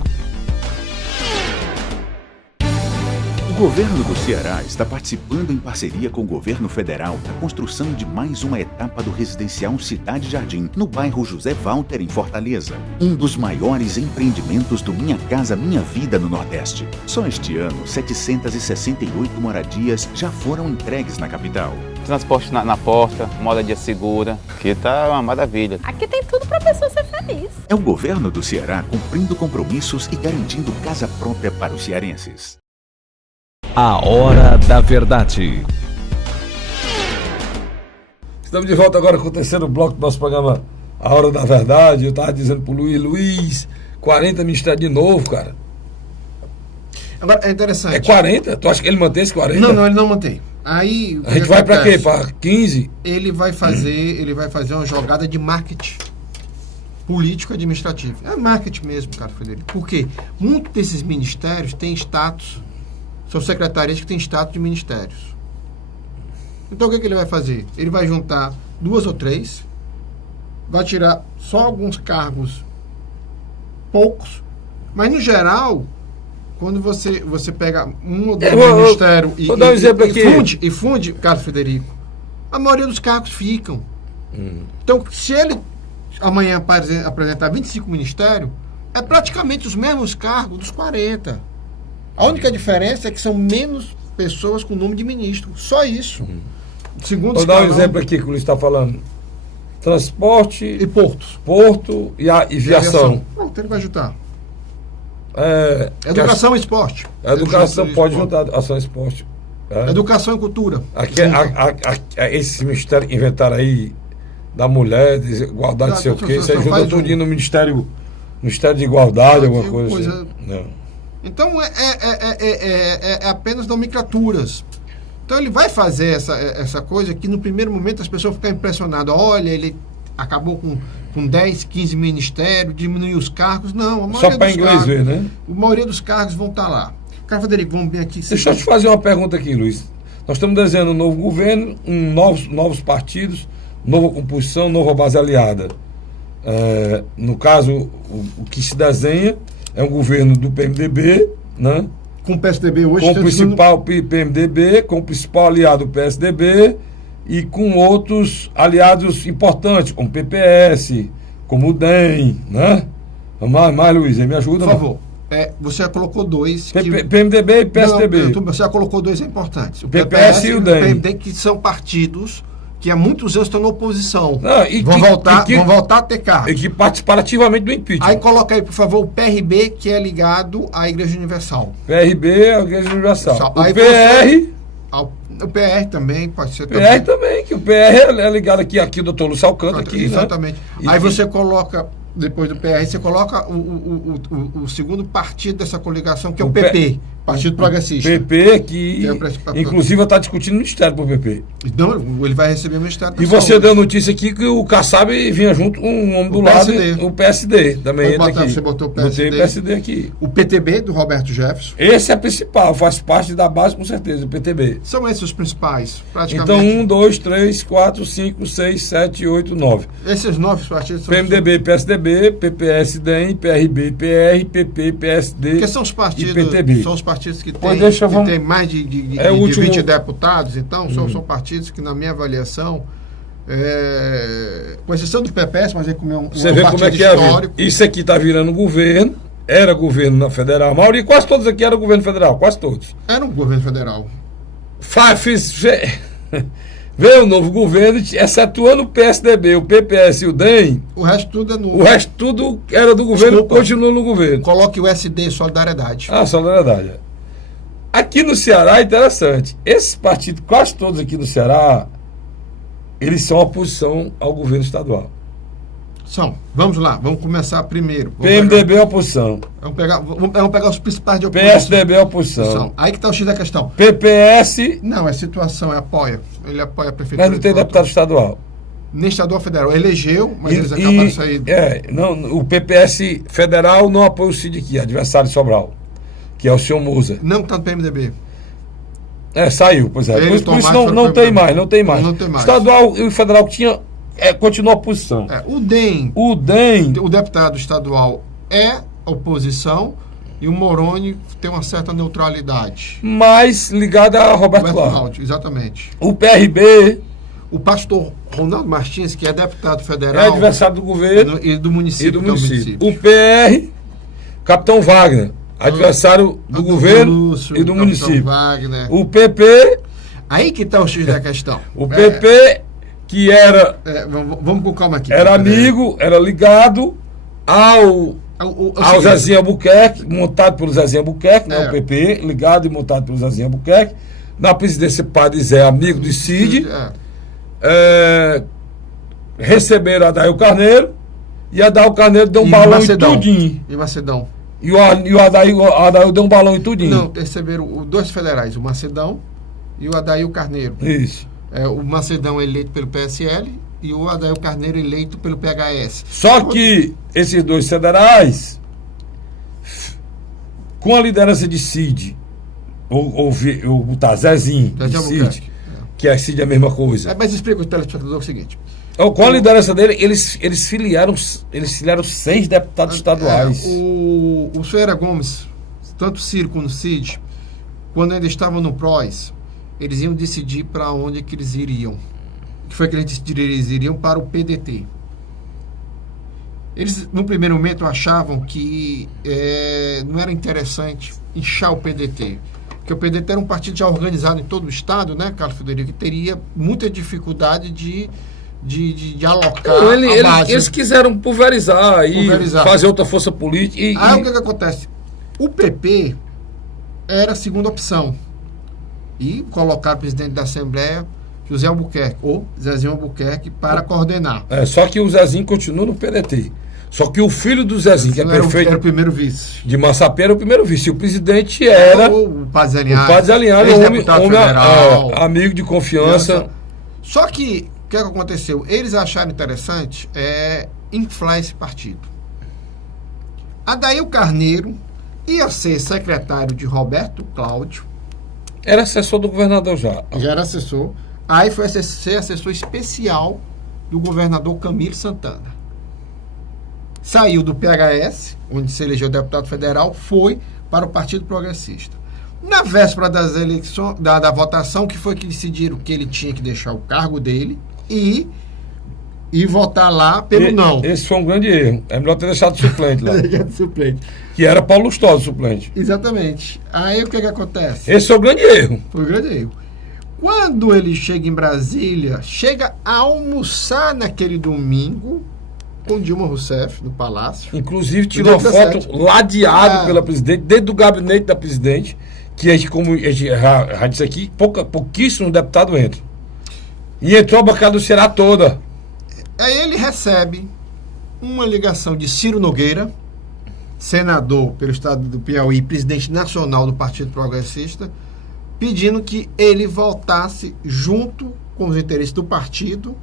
O governo do Ceará está participando em parceria com o governo federal da construção de mais uma etapa do residencial Cidade Jardim, no bairro José Walter, em Fortaleza. Um dos maiores empreendimentos do Minha Casa Minha Vida no Nordeste. Só este ano, 768 moradias já foram entregues na capital. Transporte na porta, moradia segura, que tá uma maravilha. Aqui tem tudo pra pessoa ser feliz. É o governo do Ceará cumprindo compromissos e garantindo casa própria para os cearenses. A Hora da Verdade. Estamos de volta agora com o terceiro bloco do nosso programa A Hora da Verdade. Eu estava dizendo pro Luiz, 40 ministérios de novo, cara. Agora, é interessante. É 40? Tu acha que ele mantém esse 40? Não, ele não mantém. Aí, o A gente que vai pra quê? acontece? Pra 15? Ele vai fazer uma jogada de marketing político-administrativo. É marketing mesmo, cara, Frederico. Por quê? Muitos desses ministérios têm status, são secretarias que têm status de ministérios. Então, o que ele vai fazer? Ele vai juntar 2 ou 3, vai tirar só alguns cargos, poucos, mas, no geral, quando você pega um ou dois ministérios vou dar um exemplo aqui. e funde, Carlos Frederico, a maioria dos cargos ficam. Então, se ele amanhã apresentar 25 ministérios, é praticamente os mesmos cargos dos 40. A única diferença é que são menos pessoas com nome de ministro. Só isso. Segundo Vou dar um escalão, exemplo aqui que o Luiz está falando. Transporte, e portos. porto e aviação. Pronto, ele vai ajudar. Que Educação e esporte. a educação Ele pode junta juntar ação e esporte. Educação e cultura. Aqui, esse ministério que inventaram aí da mulher, de igualdade, não sei o quê, isso aí junta tudinho no Ministério de Igualdade, alguma coisa assim. Não. Então é apenas nomenclaturas. Então ele vai fazer essa coisa que no primeiro momento as pessoas ficam impressionadas. Olha, ele acabou com 10, 15 ministérios, diminuiu os cargos. Não, a maioria só para inglês ver, né? A maioria dos cargos vão estar lá. Cara, Frederico, vamos bem aqui. Deixa eu te fazer uma pergunta aqui, Luiz. Nós estamos desenhando um novo governo, novos partidos, nova composição, nova base aliada. No caso, o que se desenha é um governo do PMDB, né? Com o PSDB hoje. Com o principal PMDB, com o principal aliado o PSDB e com outros aliados importantes, como o PPS, como o DEM, né? Mais, Luiz, me ajuda. Por favor. Você colocou 2. PMDB e PSDB. Você colocou 2 importantes. O PPS e o DEM. PMDB, que são partidos que há muitos anos estão na oposição. Não, vão voltar a ter cargos. E que participaram ativamente do impeachment. Aí coloca aí, por favor, o PRB, que é ligado à Igreja Universal. PRB, a Igreja Universal. O aí PR... O PR também pode ser. PR também, que o PR é ligado aqui o doutor Lúcio Alcântara. Aqui, exatamente. Né? Aí você coloca, depois do PR, você coloca o segundo partido dessa coligação, que é o PP, Partido Progressista. PP, que inclusive está discutindo o Ministério para o PP. Não, ele vai receber o Ministério da Saúde. E você deu notícia aqui que o Kassab vinha junto um homem do lado, o PSD também. Você botou o PSD. Botei o PSD aqui. O PTB, do Roberto Jefferson. Esse é o principal, faz parte da base com certeza, o PTB. São esses os principais, praticamente. Então, 1, 2, 3, 4, 5, 6, 7, 8, 9. Esses 9 partidos são PMDB, PSDB, PPS, DEM, PRB, PR, PP, PSD. Porque são os partidos, e PTB. São os partidos que têm mais de 20 deputados, então são partidos que, na minha avaliação, com exceção do PPS, mas é como você vê como é que histórico. Isso aqui está virando governo, era governo na federal. A maioria, quase todos aqui eram governo federal, quase todos. Era um governo federal. Veio o novo governo, excetuando o PSDB, o PPS e o DEM. O resto tudo é novo. O resto tudo era do governo, continua no governo. Coloque o SD, Solidariedade. Solidariedade. Aqui no Ceará é interessante. Esses partidos, quase todos aqui no Ceará, eles são oposição ao governo estadual. São. Vamos lá, vamos começar primeiro. PMDB é oposição. Vamos pegar os principais de oposição. PSDB é oposição. Aí que está o X da questão. PPS... Não, é situação, é apoia. Ele apoia a prefeitura. Mas não tem deputado estadual. Nem estadual federal. Elegeu, mas eles acabaram saindo. O PPS federal não apoia o Cid aqui, adversário de Sobral, que é o senhor Musa. Não está no PMDB. Saiu, pois é. Por isso não tem mais. Não tem mais. Estadual e o federal que tinha... continua a oposição. O DEM, o deputado estadual é oposição e o Moroni tem uma certa neutralidade. Mais ligada a Roberto Cláudio. Exatamente. O PRB... O pastor Ronaldo Martins, que é deputado federal... É adversário do governo e do município. O PR, Capitão Wagner, adversário do governo e do município. Wagner. O PP... Aí que está o X da questão. O PP... que era... vamos com calma aqui. Era amigo, era ligado ao Zezinho Albuquerque, montado pelo Zezinho Albuquerque, né, o PP, ligado e montado pelo Zezinho Albuquerque. Na presidência, Padre Zé, amigo do Cid. Receberam Adair Carneiro, e Adair Carneiro deu um balão em tudinho. E Macedão. E o Adail deu um balão em tudinho. Não, receberam dois federais, o Macedão e o Adail Carneiro. Isso. O Macedão eleito pelo PSL e o Adail Carneiro eleito pelo PHS. Só que esses dois federais, com a liderança de Cid, ou botar Zezinho, de Cid, que a Cid é a mesma coisa. Mas explica o telespectador o seguinte. Com a liderança dele, eles filiaram 6 deputados estaduais. O Ferreira Gomes, tanto Ciro quanto Cid, quando ainda estavam no PROS, eles iam decidir para onde que eles iriam. Que foi que eles decidiram? Eles iriam para o PDT. Eles, no primeiro momento, achavam que não era interessante inchar o PDT. Porque o PDT era um partido já organizado em todo o estado, né, Carlos Frederico, que teria muita dificuldade de alocar a base. Eles quiseram pulverizar e fazer outra força política. Aí o que acontece? O PP era a segunda opção. E colocaram o presidente da Assembleia, José Albuquerque, ou Zezinho Albuquerque, para coordenar. Só que o Zezinho continua no PDT. Só que o filho do Zezinho, que é prefeito... Era o primeiro vice. De Massapé, era o primeiro vice. E o presidente era... O Padre Alinhares, homem amigo de confiança. Só que, o que aconteceu? Eles acharam interessante inflar esse partido. Adail Carneiro ia ser secretário de Roberto Cláudio. Era assessor do governador já. Já era assessor. Aí foi ser assessor especial do governador Camilo Santana. Saiu do PHS, onde se elegeu deputado federal, foi para o Partido Progressista. Na véspera das eleições, da votação, que foi que decidiram que ele tinha que deixar o cargo dele e votar lá pelo não. Esse foi um grande erro. É melhor ter deixado suplente lá. Suplente. Que era Paulo Lustosa, suplente. Exatamente. Aí o que acontece? Esse foi o grande erro. Foi o grande erro. Quando ele chega em Brasília, chega a almoçar naquele domingo com Dilma Rousseff, no Palácio. Inclusive tirou uma foto ladeado pela presidente, dentro do gabinete da presidente, que a gente, como a gente já disse aqui, pouquíssimos deputados entram. E entrou a bancada do Ceará toda. Aí ele recebe uma ligação de Ciro Nogueira, senador pelo estado do Piauí, presidente nacional do Partido Progressista, pedindo que ele voltasse junto com os interesses do partido,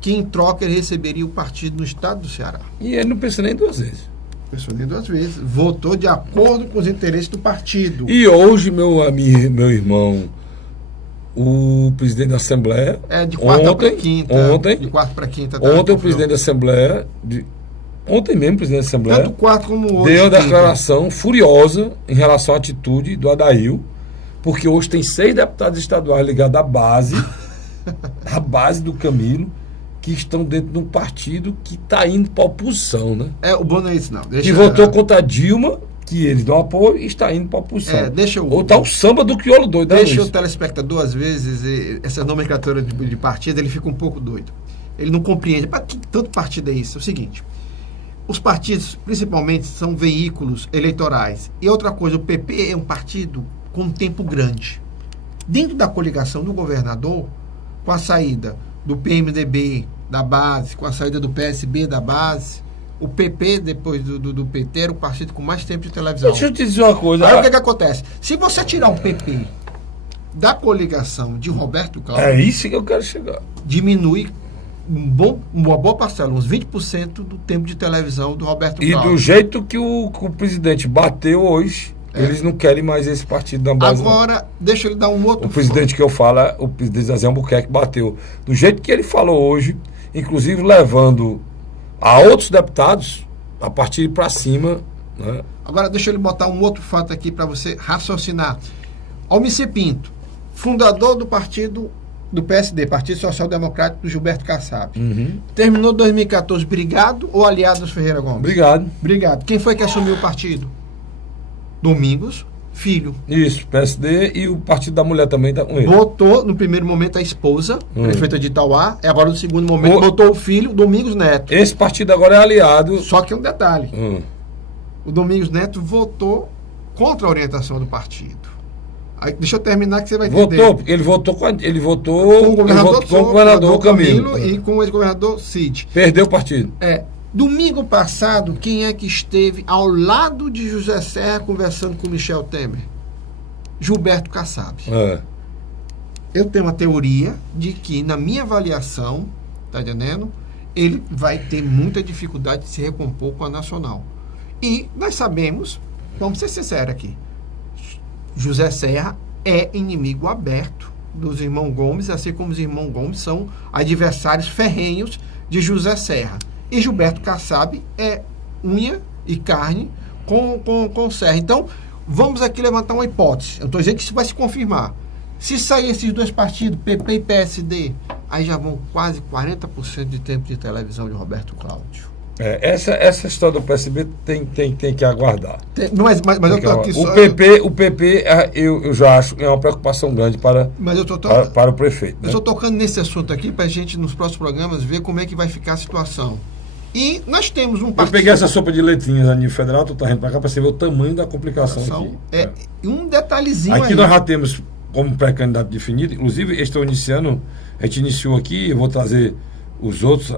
que em troca ele receberia o partido no estado do Ceará. E ele não pensou nem duas vezes. Pensou nem duas vezes. Votou de acordo com os interesses do partido. E hoje, meu irmão, o presidente da Assembleia... de quarta para quinta. De quarta para quinta. Ontem o presidente da Assembleia... Ontem mesmo o presidente da Assembleia... Tanto quarto como hoje. Deu uma declaração furiosa em relação à atitude do Adail, porque hoje tem 6 deputados estaduais ligados à base, à base do Camilo, que estão dentro de um partido que está indo para a oposição, né? O bom não é isso, não. Que votou contra a Dilma, que eles dão apoio, e está indo para a oposição. Ou está o samba do crioulo doido. Deixa o telespectador, às vezes, essa nomenclatura de partido, ele fica um pouco doido. Ele não compreende. Para que tanto partido é isso? É o seguinte, os partidos, principalmente, são veículos eleitorais. E outra coisa, o PP é um partido com um tempo grande. Dentro da coligação do governador, com a saída do PMDB da base, com a saída do PSB da base, o PP, depois do PT, era o partido com mais tempo de televisão. Deixa eu te dizer uma coisa. Aí o que acontece? Se você tirar o PP da coligação de Roberto Cláudio... É isso que eu quero chegar. Diminui uma boa parcela, uns 20% do tempo de televisão do Roberto Cláudio. E do jeito que o presidente bateu hoje, eles não querem mais esse partido da base. Agora, deixa ele dar um outro... O presidente que eu falo, o presidente Zé Albuquerque bateu. Do jeito que ele falou hoje, inclusive levando a outros deputados a partir para cima. Né? Agora, deixa ele botar um outro fato aqui para você raciocinar. Almir Pinto, fundador do partido do PSD, Partido Social Democrático do Gilberto Kassab. Terminou 2014 brigado ou aliado dos Ferreira Gomes? Brigado. Quem foi que assumiu o partido? Domingos Filho. Isso, PSD, e o Partido da Mulher também está com ele. Botou, no primeiro momento, a esposa, prefeita de Itauá, e agora no segundo momento botou o filho, Domingos Neto. Esse partido agora é aliado. Só que um detalhe. O Domingos Neto votou contra a orientação do partido. Aí, deixa eu terminar que você vai entender. Ele votou com o governador Camilo e com o ex-governador Cid. Perdeu o partido. Domingo passado, quem é que esteve ao lado de José Serra conversando com Michel Temer? Gilberto Kassab. Eu tenho uma teoria de que, na minha avaliação, tá entendendo? Ele vai ter muita dificuldade de se recompor com a Nacional. E nós sabemos, vamos ser sinceros aqui, José Serra é inimigo aberto dos irmãos Gomes, assim como os irmãos Gomes são adversários ferrenhos de José Serra. E Gilberto Kassab é unha e carne com Serra. Então, vamos aqui levantar uma hipótese. Eu estou dizendo que isso vai se confirmar. Se sair esses dois partidos, PP e PSD, aí já vão quase 40% de tempo de televisão de Roberto Cláudio. Essa história do PSB tem que aguardar. Mas eu estou aqui só... O PP eu já acho que é uma preocupação grande para o prefeito. Né? Eu estou tocando nesse assunto aqui para a gente, nos próximos programas, ver como é que vai ficar a situação. E nós temos um partido... Eu peguei essa sopa de letrinhas a nível federal, estou trazendo para cá para você ver o tamanho da complicação aqui. Um detalhezinho aqui aí. Nós já temos como pré-candidato definido, inclusive estou iniciando, a gente iniciou aqui, eu vou trazer os outros,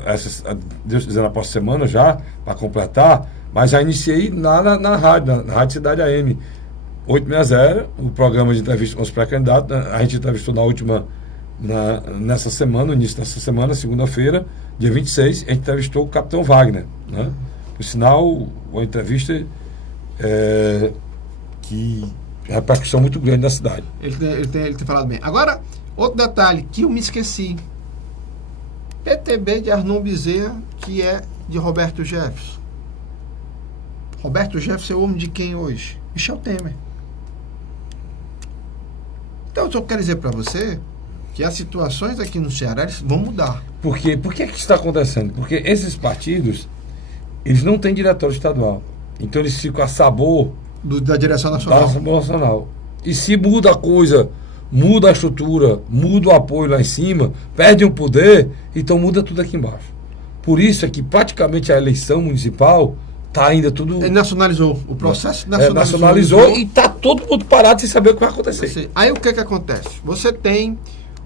Deus quiser, na próxima semana já, para completar, mas já iniciei na Rádio Cidade AM, 860, o programa de entrevista com os pré-candidatos. A gente entrevistou nessa semana, no início dessa semana, segunda-feira, dia 26, a gente entrevistou o Capitão Wagner, né? Por sinal, uma entrevista que repercussão muito grande na cidade. Ele tem falado bem. Agora, outro detalhe que eu me esqueci. PTB de Arnon Bezerra, que é de Roberto Jefferson. Roberto Jefferson é o homem de quem hoje? Michel Temer. Então, eu só quero dizer para você que as situações aqui no Ceará vão mudar. Por quê? Por que isso está acontecendo? Porque esses partidos, eles não têm diretório estadual. Então, eles ficam a sabor da direção nacional. E se muda a coisa, muda a estrutura, muda o apoio lá em cima, perde o poder, então muda tudo aqui embaixo. Por isso é que praticamente a eleição municipal está ainda tudo... Ele nacionalizou. O processo nacionalizou e está todo mundo parado sem saber o que vai acontecer. Aí o que acontece? Você tem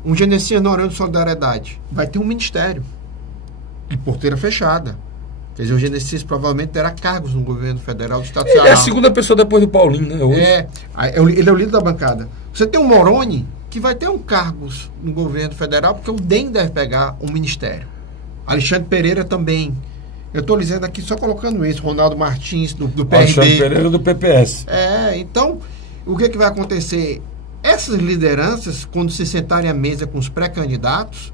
um Genesi Noronha de Solidariedade. Vai ter um ministério de porteira fechada. Quer dizer, o Genesi provavelmente terá cargos no governo federal do Estado do Ceará. Ele é a segunda pessoa depois do Paulinho, né? Hoje. Ele é o líder da bancada. Você tem um Moroni que vai ter cargos no governo federal, porque o DEM deve pegar um ministério. Alexandre Pereira também. Eu estou dizendo aqui, só colocando isso, Ronaldo Martins, do PRB. Alexandre Pereira do PPS. Então, o que vai acontecer? Essas lideranças, quando se sentarem à mesa com os pré-candidatos,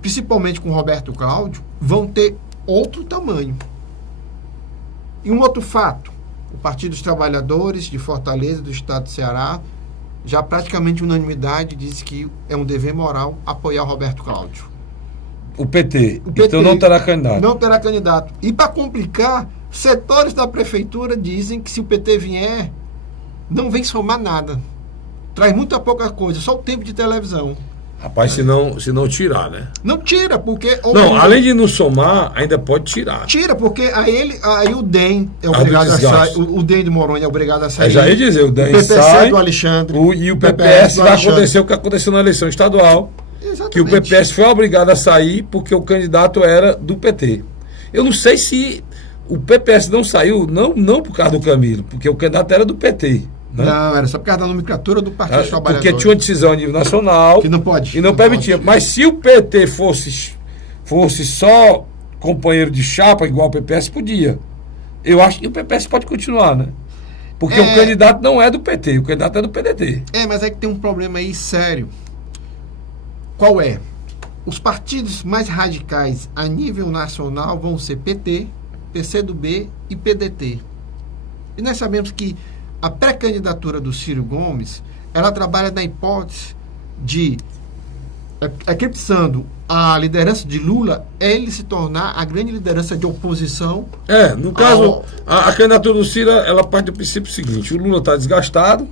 principalmente com Roberto Cláudio, vão ter outro tamanho. E um outro fato, o Partido dos Trabalhadores de Fortaleza, do Estado do Ceará, já praticamente unanimidade diz que é um dever moral apoiar o Roberto Cláudio. O PT. Então não terá candidato. Não terá candidato. E para complicar, setores da prefeitura dizem que se o PT vier, não vem somar nada. Traz muita pouca coisa, só o tempo de televisão. Rapaz, se não tirar, né? Não tira, porque... além de não somar, ainda pode tirar. Tira, porque aí o DEM é obrigado a sair. O DEM de Moronha é obrigado a sair. Já ia dizer, o DEM PPC sai, do Alexandre. E o PPS vai acontecer o que aconteceu na eleição estadual. Exatamente. Que o PPS foi obrigado a sair porque o candidato era do PT. Eu não sei se o PPS não saiu, não por causa do Camilo, porque o candidato era do PT. Né? Não, era só por causa da nomenclatura do Partido dos Trabalhadores. Porque tinha uma decisão a nível nacional que não pode. E não permitia. Pode. Mas se o PT fosse só companheiro de chapa, igual o PPS, podia. Eu acho que o PPS pode continuar, né? Porque o candidato não é do PT, o candidato é do PDT. Mas é que tem um problema aí sério. Qual é? Os partidos mais radicais a nível nacional vão ser PT, PCdoB e PDT. E nós sabemos que a pré-candidatura do Ciro Gomes, ela trabalha na hipótese de, eclipsando a liderança de Lula, ele se tornar a grande liderança de oposição. No caso, a candidatura do Ciro, ela parte do princípio seguinte: o Lula está desgastado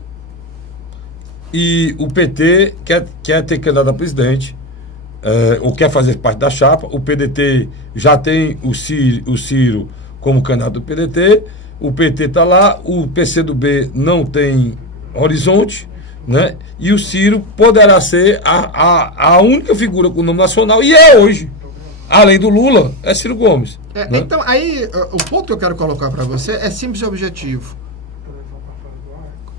e o PT quer ter candidato a presidente, ou quer fazer parte da chapa. O PDT já tem o Ciro como candidato do PDT. O PT está lá, o PCdoB não tem horizonte, né? E o Ciro poderá ser a única figura com o nome nacional, e é hoje. além do Lula, é Ciro Gomes. Né? Então, aí, o ponto que eu quero colocar para você é simples e objetivo.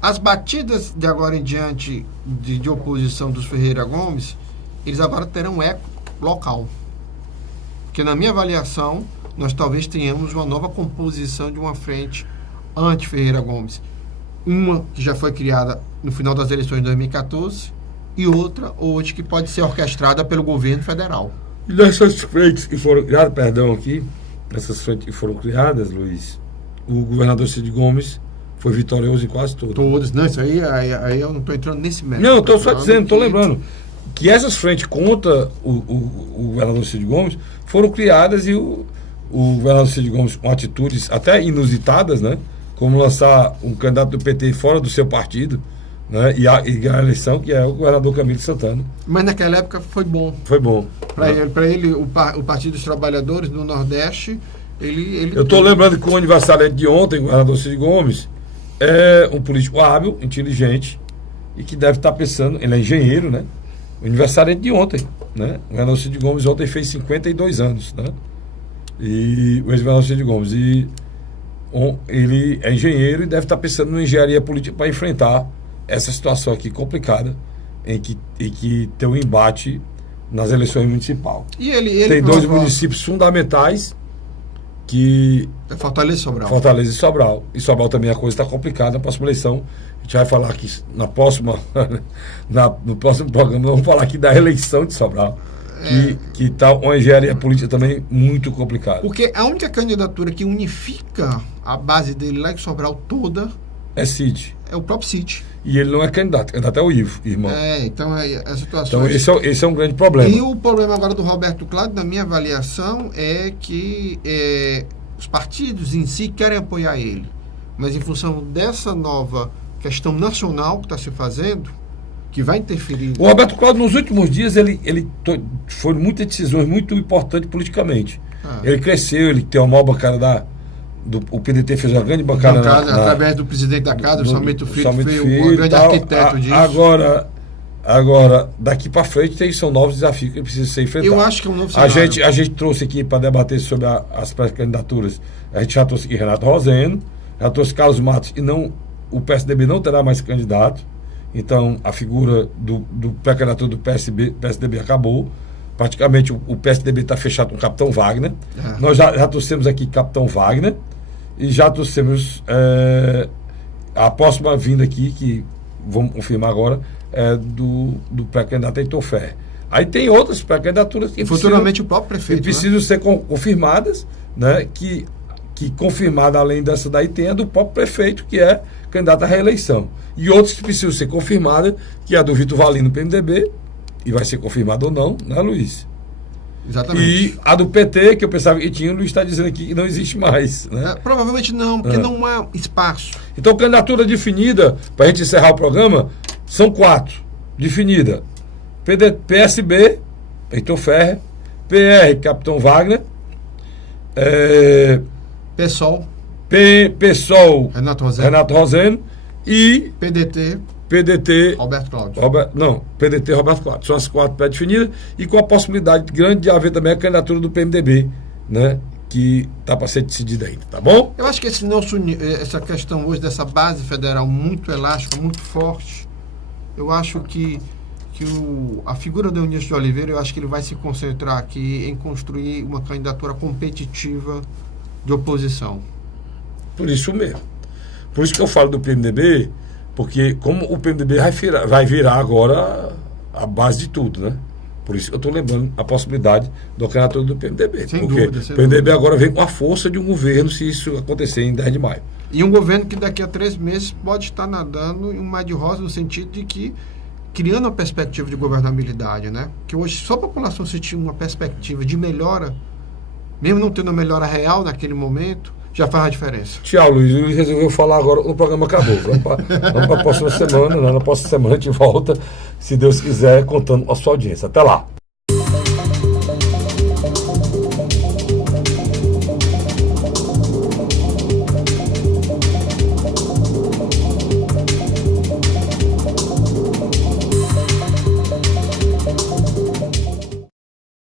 As batidas de agora em diante de oposição dos Ferreira Gomes, eles agora terão eco local. Porque, na minha avaliação, nós talvez tenhamos uma nova composição de uma frente anti-Ferreira Gomes. Uma que já foi criada no final das eleições de 2014 e outra hoje que pode ser orquestrada pelo governo federal. E dessas frentes que foram criadas, essas frentes que foram criadas, Luiz, o governador Cid Gomes foi vitorioso em quase todas. Todos, né? Isso aí eu não estou entrando nesse mérito. Não, estou só dizendo, estou lembrando que essas frentes contra o governador Cid Gomes foram criadas e o governador Cid Gomes com atitudes até inusitadas, né? Como lançar um candidato do PT fora do seu partido, né? E ganhar a eleição, que é o governador Camilo Santana. Mas naquela época foi bom. Foi bom. Para ele, o Partido dos Trabalhadores do Nordeste, ele eu estou lembrando que o aniversariante de ontem, o governador Cid Gomes, é um político hábil, inteligente, e que deve estar pensando, ele é engenheiro, né? O aniversariante de ontem, né? O governador Cid Gomes ontem fez 52 anos, né? E o ex-governador Cid Gomes, ele é engenheiro e deve estar pensando em engenharia política para enfrentar essa situação aqui complicada em que tem um embate nas eleições municipais. E ele tem dois municípios fundamentais que... Fortaleza e Sobral. Fortaleza e Sobral. E Sobral também a coisa está complicada. Na próxima eleição, a gente vai falar aqui no próximo programa, nós vamos falar aqui da eleição de Sobral. Que está uma engenharia política também muito complicada. Porque a única candidatura que unifica a base dele lá em Sobral toda é Cid. É o próprio Cid. E ele não é candidato é o Ivo, irmão. Então a situação. Então esse é um grande problema. E o problema agora do Roberto Cláudio, na minha avaliação, é que os partidos em si querem apoiar ele. Mas em função dessa nova questão nacional que está se fazendo, que vai interferir. O Roberto Cláudio, nos últimos dias, foi muitas decisões muito importantes politicamente. Ele cresceu, ele tem uma maior bancada o PDT fez uma grande bancada através do presidente da casa, o Salmito Filho, que foi o grande arquiteto disso. Agora, daqui para frente, são novos desafios que precisam ser enfrentados. Eu acho que é um novo cenário. A gente trouxe aqui para debater sobre as pré-candidaturas. A gente já trouxe aqui Renato Roseno, já trouxe Carlos Matos, e o PSDB não terá mais candidato. Então, a figura do pré-candidatura do PSDB acabou. Praticamente, o PSDB está fechado com o Capitão Wagner. Nós já trouxemos aqui Capitão Wagner e já trouxemos a próxima vinda aqui, que vamos confirmar agora, do pré-candidato Heitor Ferrer. Aí tem outras pré-candidaturas que futuramente o próprio prefeito precisam ser confirmadas, né? Que confirmada além dessa daí tem a do próprio prefeito, que é candidato à reeleição. E outros que precisam ser confirmadas, que é a do Vitor Valino, PMDB, e vai ser confirmado ou não, né, Luiz? Exatamente. E a do PT, que eu pensava que tinha, o Luiz está dizendo aqui que não existe mais, né? Provavelmente não, porque não há espaço. Então, candidatura definida, para a gente encerrar o programa, são 4 definidas. PSB, Heitor Ferrer, PR, Capitão Wagner, PSOL, Renato Roseno e PDT Roberto Cláudio. PDT Roberto Cláudio. São as 4 pré-definidas e com a possibilidade grande de haver também a candidatura do PMDB, né? Que está para ser decidida ainda, tá bom? Eu acho que essa questão hoje dessa base federal muito elástica, muito forte, eu acho que a figura do Eunício de Oliveira, eu acho que ele vai se concentrar aqui em construir uma candidatura competitiva de oposição. Por isso mesmo. Por isso que eu falo do PMDB, porque como o PMDB vai virar agora a base de tudo, né? Por isso que eu estou lembrando a possibilidade da candidatura do PMDB. Sem porque dúvida, o PMDB agora vem com a força de um governo, se isso acontecer em 10 de maio. E um governo que daqui a 3 meses pode estar nadando em um mar de rosa, no sentido de que, criando uma perspectiva de governabilidade, né? Que hoje só a população sentir uma perspectiva de melhora, mesmo não tendo uma melhora real naquele momento, já faz a diferença. Tchau, Luiz. O Luiz resolveu falar agora, o programa acabou. Vamos para a próxima semana, né? Na próxima semana a gente volta, se Deus quiser, contando a sua audiência. Até lá.